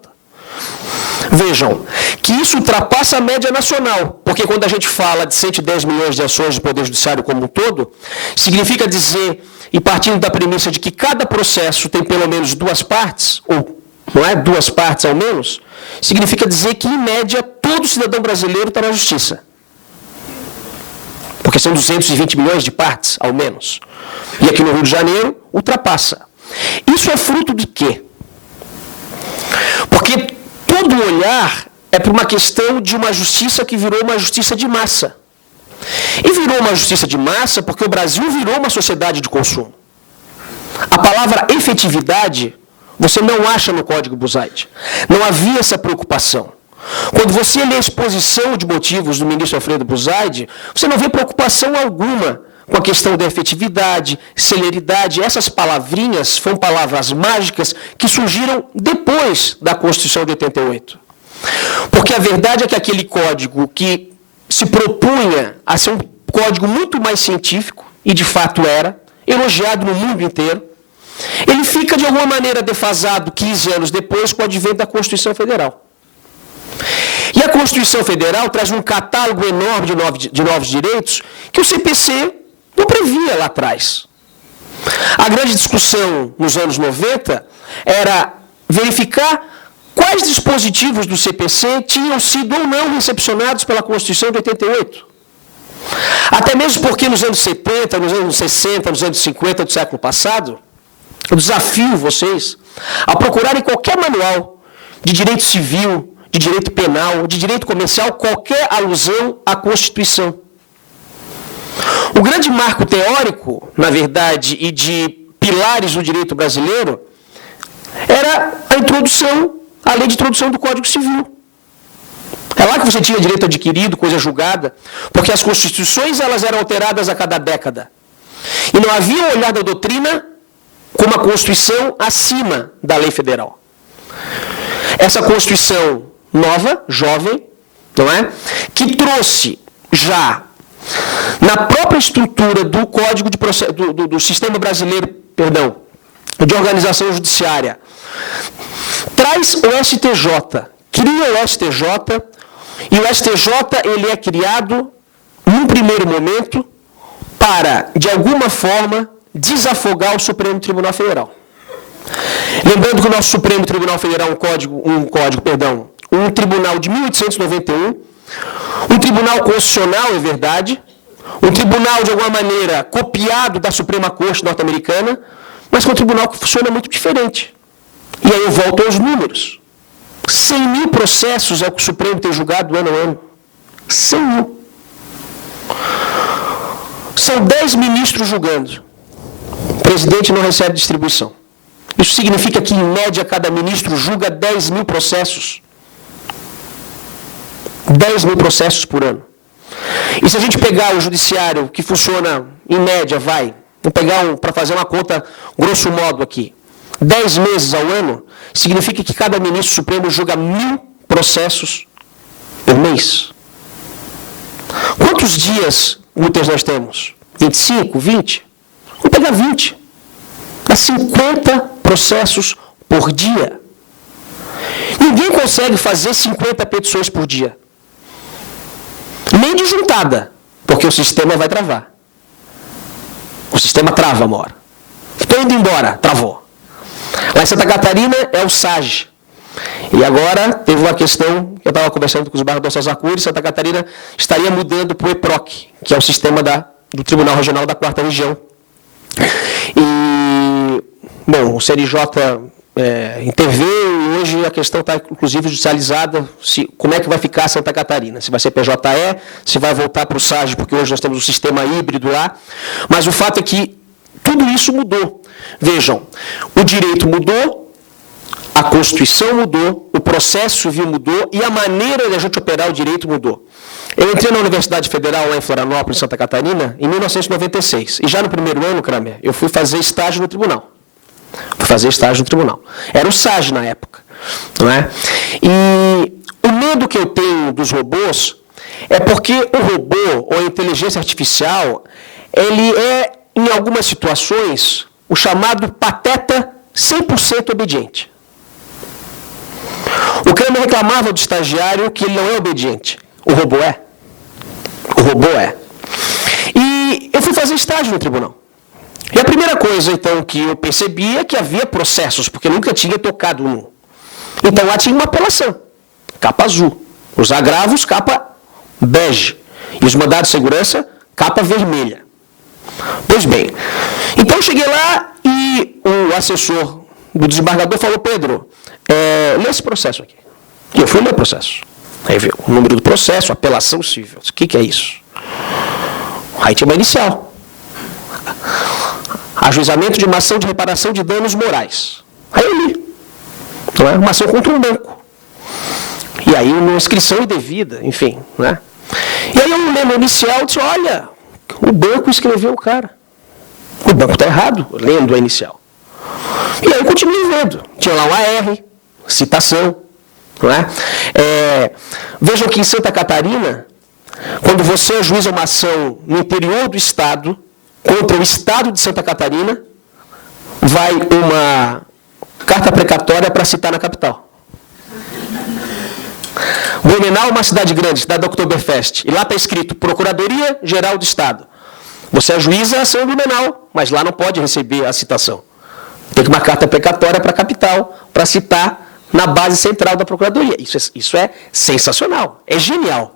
Vejam, que isso ultrapassa a média nacional, porque quando a gente fala de 110 milhões de ações do Poder Judiciário como um todo, significa dizer, e partindo da premissa de que cada processo tem pelo menos duas partes, ou não é duas partes ao menos, significa dizer que, em média, todo cidadão brasileiro está na justiça. Porque são 220 milhões de partes, ao menos. E aqui no Rio de Janeiro, ultrapassa. Isso é fruto de quê? Porque todo olhar é para uma questão de uma justiça que virou uma justiça de massa. E virou uma justiça de massa porque o Brasil virou uma sociedade de consumo. A palavra efetividade você não acha no Código Buzaide. Não havia essa preocupação. Quando você lê a exposição de motivos do ministro Alfredo Buzaide, você não vê preocupação alguma com a questão da efetividade, celeridade. Essas palavrinhas foram palavras mágicas que surgiram depois da Constituição de 88. Porque a verdade é que aquele código que se propunha a ser um código muito mais científico, e de fato era, elogiado no mundo inteiro, ele fica de alguma maneira defasado 15 anos depois com o advento da Constituição Federal. E a Constituição Federal traz um catálogo enorme de novos direitos que o CPC não previa lá atrás. A grande discussão nos anos 90 era verificar quais dispositivos do CPC tinham sido ou não recepcionados pela Constituição de 88. Até mesmo porque nos anos 70, nos anos 60, nos anos 50 do século passado, eu desafio vocês a procurarem qualquer manual de direito civil, de direito penal, de direito comercial, qualquer alusão à Constituição. O grande marco teórico, na verdade, e de pilares do direito brasileiro, era a lei de introdução do Código Civil. É lá que você tinha direito adquirido, coisa julgada, porque as constituições elas eram alteradas a cada década. E não havia um olhar da doutrina com uma Constituição acima da lei federal. Essa Constituição nova, jovem, não é? Que trouxe já na própria estrutura do Código de Processo, do Sistema Brasileiro, de Organização Judiciária, traz o STJ, cria o STJ, e o STJ ele é criado, num primeiro momento, para, de alguma forma, desafogar o Supremo Tribunal Federal. Lembrando que o nosso Supremo Tribunal Federal é um tribunal de 1891, um tribunal constitucional, é verdade, um tribunal, de alguma maneira, copiado da Suprema Corte norte-americana, mas que é um tribunal que funciona muito diferente. E aí eu volto aos números. 100 mil processos é o que o Supremo tem julgado ano a ano. 100 mil. São 10 ministros julgando. O presidente não recebe distribuição. Isso significa que, em média, cada ministro julga 10 mil processos. 10 mil processos por ano. E se a gente pegar o judiciário, que funciona, em média, vamos pegar para fazer uma conta grosso modo aqui, 10 meses ao ano, significa que cada ministro supremo julga 1000 processos por mês. Quantos dias úteis nós temos? 25? 20? Vamos pegar 20. Dá 50 processos por dia. Ninguém consegue fazer 50 petições por dia. Nem de juntada, porque o sistema vai travar. O sistema trava uma hora. Estou indo embora, travou. Lá em Santa Catarina é o SAG. E agora teve uma questão, que eu estava conversando com os barros do César Cury, Santa Catarina estaria mudando para o EPROC, que é o sistema do Tribunal Regional da 4ª Região. E, bom, o CNJ interveio e hoje a questão está, inclusive, judicializada, como é que vai ficar Santa Catarina, se vai ser PJE, se vai voltar para o SAG, porque hoje nós temos um sistema híbrido lá. Mas o fato é que tudo isso mudou. Vejam, o direito mudou, a Constituição mudou, o processo civil mudou e a maneira de a gente operar o direito mudou. Eu entrei na Universidade Federal, lá em Florianópolis, Santa Catarina, em 1996. E já no primeiro ano, Kramer, eu fui fazer estágio no tribunal. Era o SAG na época. Não é? E o medo que eu tenho dos robôs é porque o robô, ou a inteligência artificial, ele é, em algumas situações, o chamado pateta 100% obediente. O Kramer reclamava do estagiário que ele não é obediente. O robô é. O robô é. E eu fui fazer estágio no tribunal. E a primeira coisa, então, que eu percebi é que havia processos, porque eu nunca tinha tocado num. Então, lá tinha uma apelação. Capa azul. Os agravos, capa bege. E os mandados de segurança, capa vermelha. Pois bem, então eu cheguei lá e o assessor do desembargador falou, Pedro, lê esse processo aqui. E eu fui ler o processo. Aí veio o número do processo, apelação civil. O que é isso? Aí tinha uma inicial. Ajuizamento de uma ação de reparação de danos morais. Aí eu li. Não é uma ação contra um banco. E aí uma inscrição indevida, enfim. Né? E aí eu lembro inicial e disse, olha, o banco escreveu o cara. O banco está errado, lendo a inicial. E aí eu continuei vendo. Tinha lá um AR, citação. Não é? Vejam que em Santa Catarina, quando você ajuiza uma ação no interior do Estado, contra o Estado de Santa Catarina, vai uma carta precatória para citar na capital. Blumenau é uma cidade grande, cidade da Oktoberfest. E lá está escrito Procuradoria Geral do Estado. Você ajuiza a ação em Blumenau, mas lá não pode receber a citação. Tem que uma carta precatória para a capital, para citar na base central da Procuradoria. Isso é sensacional, é genial.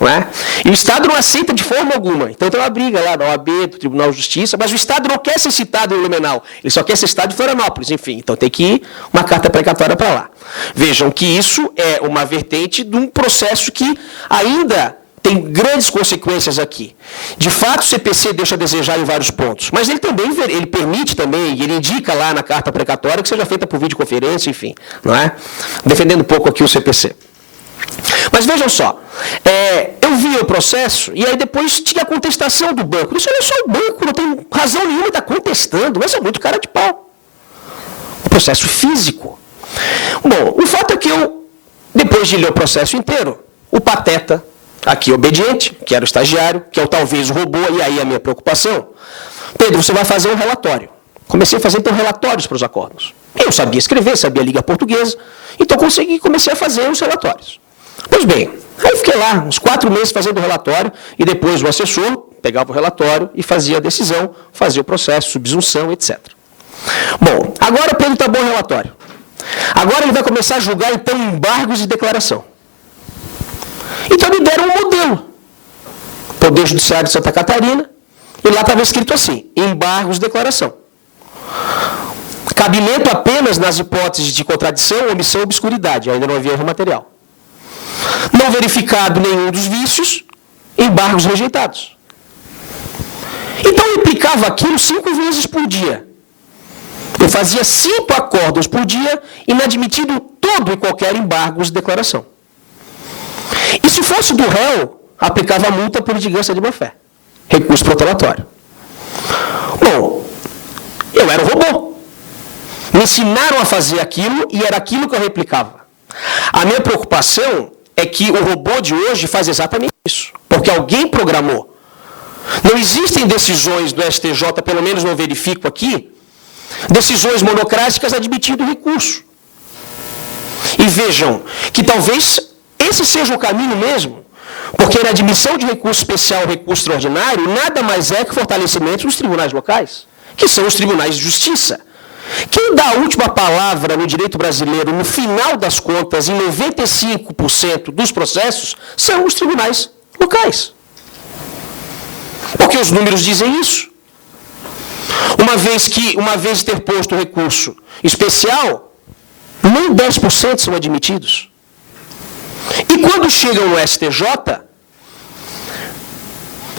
Não é? E o Estado não aceita de forma alguma. Então tem uma briga lá na OAB, do Tribunal de Justiça, mas o Estado não quer ser citado em Blumenau, ele só quer ser citado em Florianópolis, enfim. Então tem que ir uma carta precatória para lá. Vejam que isso é uma vertente de um processo que ainda tem grandes consequências aqui. De fato, o CPC deixa a desejar em vários pontos, mas ele também ele permite também, ele indica lá na carta precatória que seja feita por videoconferência, enfim. Não é? Defendendo um pouco aqui o CPC. Mas vejam só, eu vi o processo e aí depois tinha a contestação do banco. Isso olha só, o banco não tem razão nenhuma de estar contestando, mas é muito cara de pau. O processo físico. Bom, o fato é que eu, depois de ler o processo inteiro, o pateta, aqui obediente, que era o estagiário, que é o talvez o robô, e aí a minha preocupação, Pedro, você vai fazer um relatório. Comecei a fazer então relatórios para os acordos. Eu sabia escrever, sabia a língua portuguesa, então comecei a fazer os relatórios. Pois bem, aí fiquei lá uns 4 meses fazendo o relatório e depois o assessor pegava o relatório e fazia a decisão, fazia o processo, subsunção, etc. Bom, agora o Pedro está bom o relatório. Agora ele vai começar a julgar, então, embargos de declaração. Então me deram um modelo. Poder Judiciário de Santa Catarina, e lá estava escrito assim, embargos de declaração. Cabimento apenas nas hipóteses de contradição, omissão ou obscuridade, ainda não havia erro material. Não verificado nenhum dos vícios, embargos rejeitados. Então eu aplicava aquilo 5 vezes por dia. Eu fazia 5 acordos por dia, inadmitido todo e qualquer embargo de declaração. E se fosse do réu, aplicava a multa por litigância de má-fé. Recurso protelatório. Bom, eu era o robô. Me ensinaram a fazer aquilo e era aquilo que eu replicava. A minha preocupação é que o robô de hoje faz exatamente isso. Porque alguém programou. Não existem decisões do STJ, pelo menos não verifico aqui, decisões monocráticas admitindo recurso. E vejam que talvez esse seja o caminho mesmo, porque na admissão de recurso especial ou recurso extraordinário, nada mais é que fortalecimento dos tribunais locais, que são os tribunais de justiça. Quem dá a última palavra no direito brasileiro, no final das contas, em 95% dos processos, são os tribunais locais. Porque os números dizem isso. Uma vez ter posto o recurso especial, nem 10% são admitidos. E quando chegam no STJ,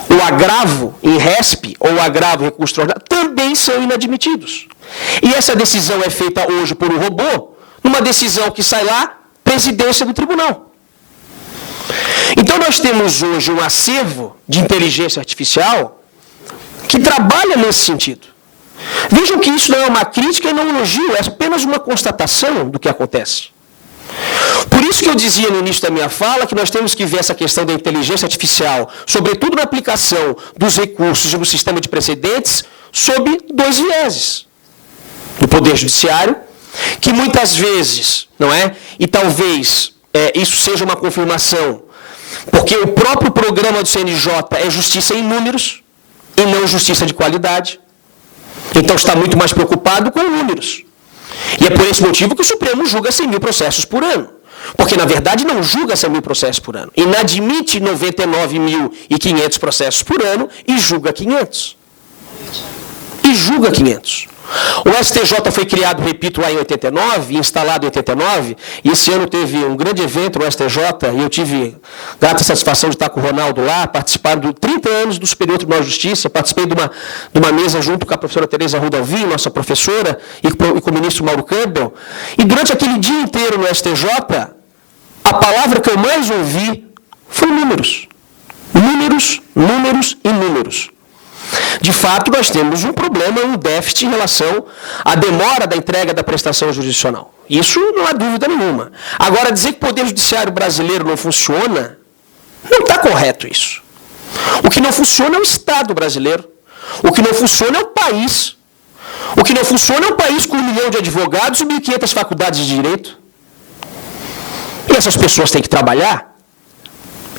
o agravo em RESP ou o agravo em recurso extraordinário também são inadmitidos. E essa decisão é feita hoje por um robô, numa decisão que sai lá, presidência do tribunal. Então nós temos hoje um acervo de inteligência artificial que trabalha nesse sentido. Vejam que isso não é uma crítica e não um elogio, é apenas uma constatação do que acontece. Por isso que eu dizia no início da minha fala que nós temos que ver essa questão da inteligência artificial, sobretudo na aplicação dos recursos no sistema de precedentes, sob 2 vieses. Do Poder Judiciário que muitas vezes, não é? E talvez isso seja uma confirmação, porque o próprio programa do CNJ é justiça em números e não justiça de qualidade. Então está muito mais preocupado com números. E é por esse motivo que o Supremo julga 100 mil processos por ano. Porque, na verdade, não julga 100 mil processos por ano. Inadmite 99.500 processos por ano e julga 500. E julga 500. O STJ foi criado, repito, lá em 89, instalado em 89, e esse ano teve um grande evento no STJ, e eu tive grata satisfação de estar com o Ronaldo lá, participando de 30 anos do Superior Tribunal de Justiça, participei de uma mesa junto com a professora Tereza Rudalvin, nossa professora, e com o ministro Mauro Campbell, e durante aquele dia inteiro no STJ, a palavra que eu mais ouvi foi números. Números, números e números. De fato, nós temos um problema, um déficit em relação à demora da entrega da prestação jurisdicional. Isso não há dúvida nenhuma. Agora, dizer que o Poder Judiciário brasileiro não funciona, não está correto isso. O que não funciona é o Estado brasileiro. O que não funciona é o país. O que não funciona é um país com 1 milhão de advogados e 1.500 faculdades de direito. E essas pessoas têm que trabalhar.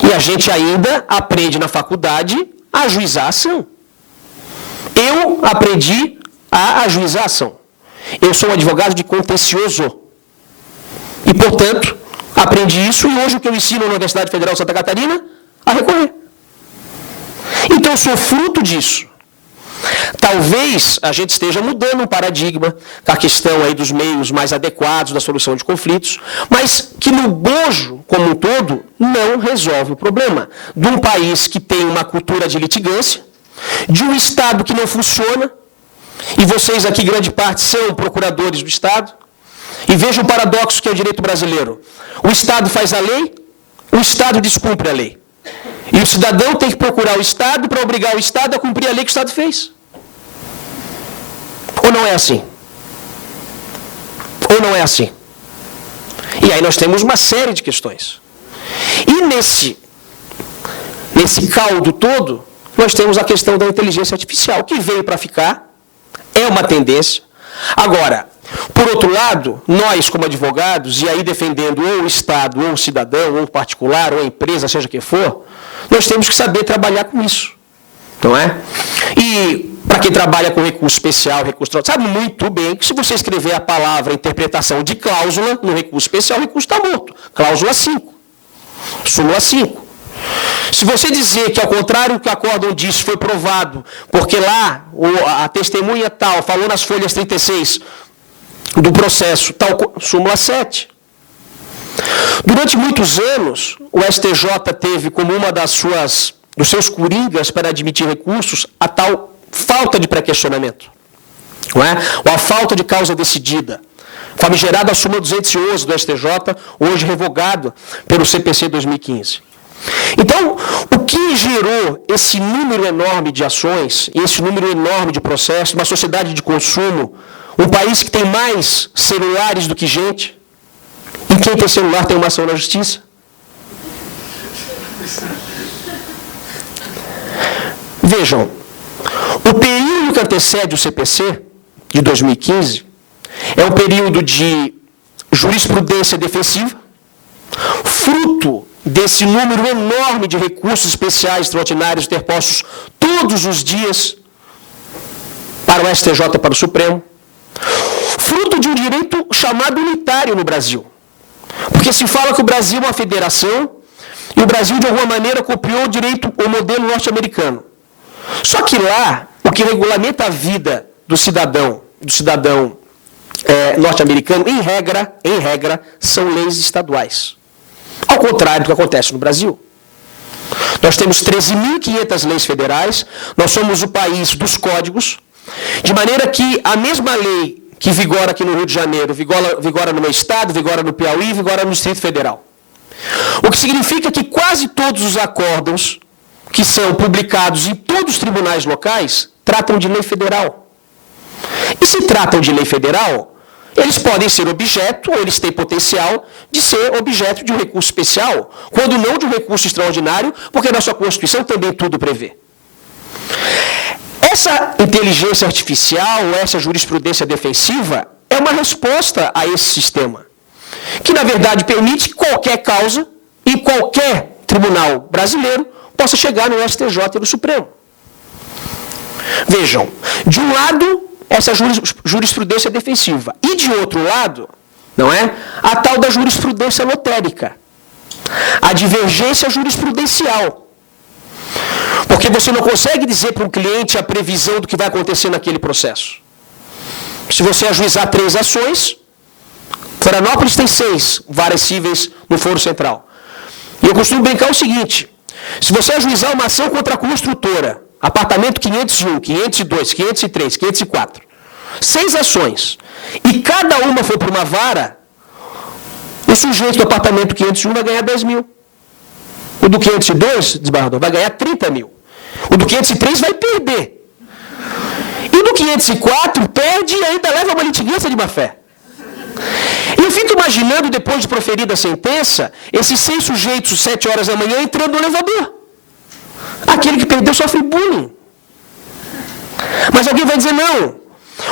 E a gente ainda aprende na faculdade a ajuizar a ação. Eu aprendi a ajuizar a ação. Eu sou um advogado de contencioso. E, portanto, aprendi isso e hoje o que eu ensino na Universidade Federal de Santa Catarina, a recorrer. Então, eu sou fruto disso. Talvez a gente esteja mudando um paradigma, com a questão aí dos meios mais adequados da solução de conflitos, mas que no bojo, como um todo, não resolve o problema. De um país que tem uma cultura de litigância, de um Estado que não funciona, e vocês aqui, grande parte, são procuradores do Estado, e vejam o paradoxo que é o direito brasileiro. O Estado faz a lei, o Estado descumpre a lei. E o cidadão tem que procurar o Estado para obrigar o Estado a cumprir a lei que o Estado fez. Ou não é assim? Ou não é assim? E aí nós temos uma série de questões. E nesse caldo todo, nós temos a questão da inteligência artificial, que veio para ficar, é uma tendência. Agora, por outro lado, nós como advogados, e aí defendendo ou o Estado, ou o cidadão, ou o particular, ou a empresa, seja quem for, nós temos que saber trabalhar com isso, não é? E para quem trabalha com recurso especial, recurso sabe muito bem que se você escrever a palavra interpretação de cláusula no recurso especial, o recurso está morto. Cláusula 5. Súmula 5. Se você dizer que, ao contrário do que o acórdão disse, foi provado, porque lá a testemunha tal falou nas folhas 36 do processo, tal, súmula 7. Durante muitos anos, o STJ teve como uma dos seus coringas para admitir recursos a tal falta de pré-questionamento, não é? Ou a falta de causa decidida. Famigerada a súmula 211 do STJ, hoje revogado pelo CPC 2015. Então, o que gerou esse número enorme de ações, esse número enorme de processos, uma sociedade de consumo, um país que tem mais celulares do que gente, e quem tem celular tem uma ação na justiça? Vejam, o período que antecede o CPC, de 2015, é um período de jurisprudência defensiva, fruto desse número enorme de recursos especiais extraordinários interpostos todos os dias para o STJ e para o Supremo, fruto de um direito chamado unitário no Brasil. Porque se fala que o Brasil é uma federação e o Brasil, de alguma maneira, copiou o modelo norte-americano. Só que lá, o que regulamenta a vida do cidadão norte-americano, em regra, são leis estaduais. Ao contrário do que acontece no Brasil. Nós temos 13.500 leis federais, nós somos o país dos códigos, de maneira que a mesma lei que vigora aqui no Rio de Janeiro, vigora no meu estado, vigora no Piauí, vigora no Distrito Federal. O que significa que quase todos os acórdãos que são publicados em todos os tribunais locais tratam de lei federal. E se tratam de lei federal, eles podem ser objeto, ou eles têm potencial de ser objeto de um recurso especial, quando não de um recurso extraordinário, porque a nossa Constituição também tudo prevê. Essa inteligência artificial, essa jurisprudência defensiva, é uma resposta a esse sistema, que na verdade permite que qualquer causa, em qualquer tribunal brasileiro, possa chegar no STJ e no Supremo. Vejam, de um lado, essa jurisprudência defensiva, e de outro lado, não é? A tal da jurisprudência lotérica, a divergência jurisprudencial. Porque você não consegue dizer para um cliente a previsão do que vai acontecer naquele processo. Se você ajuizar 3 ações, Florianópolis tem 6 varas cíveis no Foro Central. E eu costumo brincar o seguinte: se você ajuizar uma ação contra a construtora, apartamento 501, 502, 503, 504, 6 ações, e cada uma for para uma vara, o sujeito do apartamento 501 vai ganhar 10 mil. O do 502, desembargador, vai ganhar 30 mil. O do 503 vai perder. E o do 504 perde e ainda leva uma litigância de má-fé. E eu fico imaginando, depois de proferida a sentença, esses 6 sujeitos, 7 horas da manhã, entrando no elevador. Aquele que perdeu sofre bullying. Mas alguém vai dizer não.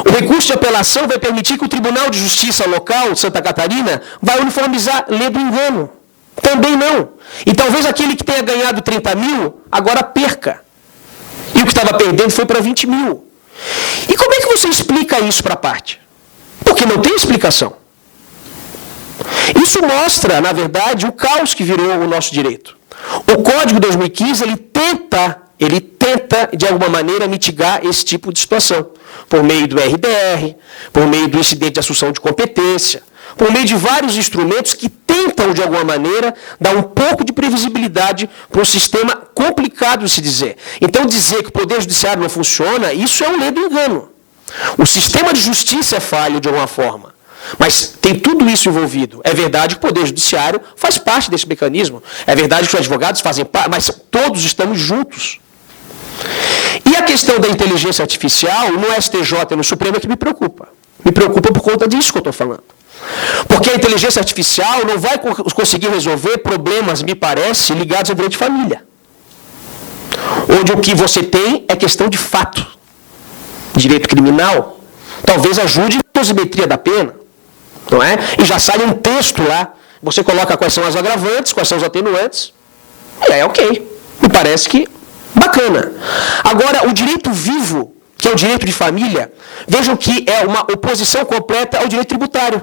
O recurso de apelação vai permitir que o Tribunal de Justiça local de Santa Catarina vai uniformizar lei do engano. Também não. E talvez aquele que tenha ganhado 30 mil, agora perca. E o que estava perdendo foi para 20 mil. E como é que você explica isso para a parte? Porque não tem explicação. Isso mostra, na verdade, o caos que virou o nosso direito. O Código 2015, ele tenta, de alguma maneira, mitigar esse tipo de situação. Por meio do RDR, por meio do incidente de assunção de competência, por meio de vários instrumentos que tentam, de alguma maneira, dar um pouco de previsibilidade para um sistema complicado de se dizer. Então, dizer que o Poder Judiciário não funciona, isso é um ledo engano. O sistema de justiça é falho, de alguma forma. Mas tem tudo isso envolvido. É verdade que o Poder Judiciário faz parte desse mecanismo. É verdade que os advogados fazem parte, mas todos estamos juntos. E a questão da inteligência artificial, no STJ e no Supremo, é que me preocupa. Me preocupa por conta disso que eu estou falando. Porque a inteligência artificial não vai conseguir resolver problemas, me parece, ligados ao direito de família. Onde o que você tem é questão de fato. Direito criminal, talvez ajude na dosimetria da pena. Não é? E já sai um texto lá, você coloca quais são as agravantes, quais são os atenuantes, e aí ok. Me parece que bacana. Agora, o direito vivo, que é o direito de família, vejam que é uma oposição completa ao direito tributário,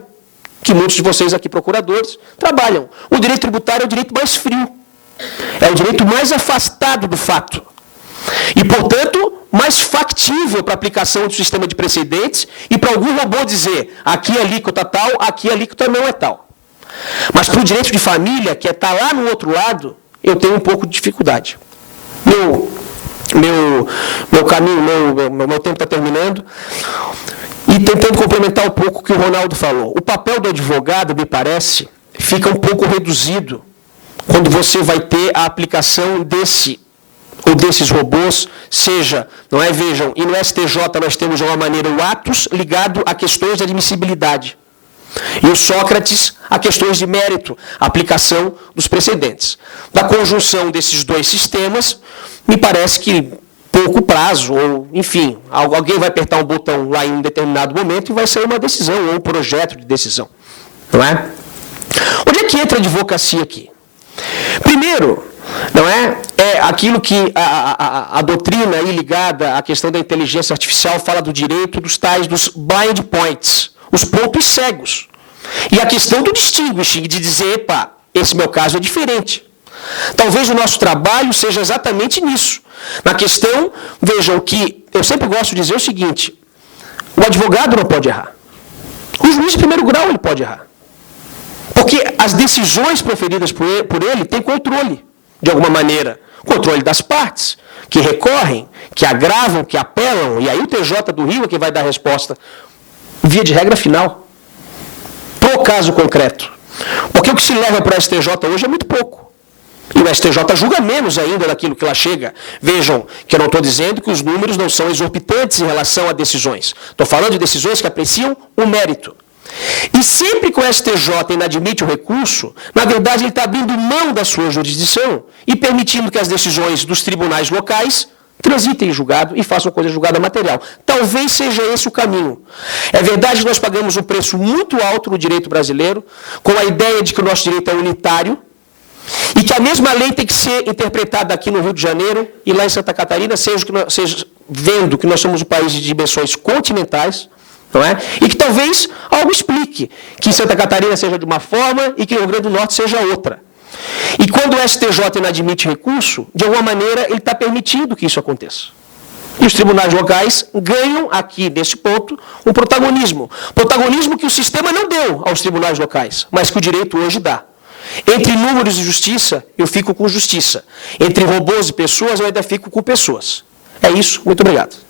que muitos de vocês aqui, procuradores, trabalham. O direito tributário é o direito mais frio, é o direito mais afastado do fato. E, portanto, mais factível para a aplicação do sistema de precedentes e para algum robô dizer aqui a alíquota tal, aqui a alíquota não é tal. Mas para o direito de família, que é estar lá no outro lado, eu tenho um pouco de dificuldade. Meu tempo está terminando. E tentando complementar um pouco o que o Ronaldo falou. O papel do advogado, me parece, fica um pouco reduzido quando você vai ter a aplicação desses robôs, seja, não é? Vejam, e no STJ nós temos de uma maneira o Atos ligado a questões de admissibilidade. E o Sócrates a questões de mérito, a aplicação dos precedentes. Da conjunção desses dois sistemas, me parece que pouco prazo, ou enfim, alguém vai apertar um botão lá em um determinado momento e vai sair uma decisão, ou um projeto de decisão. Não é? Onde é que entra a advocacia aqui? Primeiro, não é? É aquilo que a doutrina aí ligada à questão da inteligência artificial fala do direito dos tais dos blind points, os pontos cegos. E a questão do distinguishing, de dizer, epa, esse meu caso é diferente. Talvez o nosso trabalho seja exatamente nisso. Na questão, vejam que eu sempre gosto de dizer o seguinte, o advogado não pode errar. O juiz de primeiro grau ele pode errar. Porque as decisões proferidas por ele têm controle, de alguma maneira. Controle das partes, que recorrem, que agravam, que apelam, e aí o TJ do Rio é que vai dar a resposta, via de regra final, pro caso concreto. Porque o que se leva para o STJ hoje é muito pouco. E o STJ julga menos ainda daquilo que lá chega. Vejam que eu não estou dizendo que os números não são exorbitantes em relação a decisões. Estou falando de decisões que apreciam o mérito. E sempre que o STJ inadmite o recurso, na verdade ele está abrindo mão da sua jurisdição e permitindo que as decisões dos tribunais locais transitem em julgado e façam coisa julgada material. Talvez seja esse o caminho. É verdade que nós pagamos um preço muito alto no direito brasileiro, com a ideia de que o nosso direito é unitário, e que a mesma lei tem que ser interpretada aqui no Rio de Janeiro e lá em Santa Catarina, vendo que nós somos um país de dimensões continentais, não é? E que talvez algo explique que em Santa Catarina seja de uma forma e que no Rio Grande do Norte seja outra. E quando o STJ inadmite recurso, de alguma maneira ele está permitindo que isso aconteça. E os tribunais locais ganham aqui, nesse ponto, um protagonismo. Protagonismo que o sistema não deu aos tribunais locais, mas que o direito hoje dá. Entre números e justiça, eu fico com justiça. Entre robôs e pessoas, eu ainda fico com pessoas. É isso. Muito obrigado.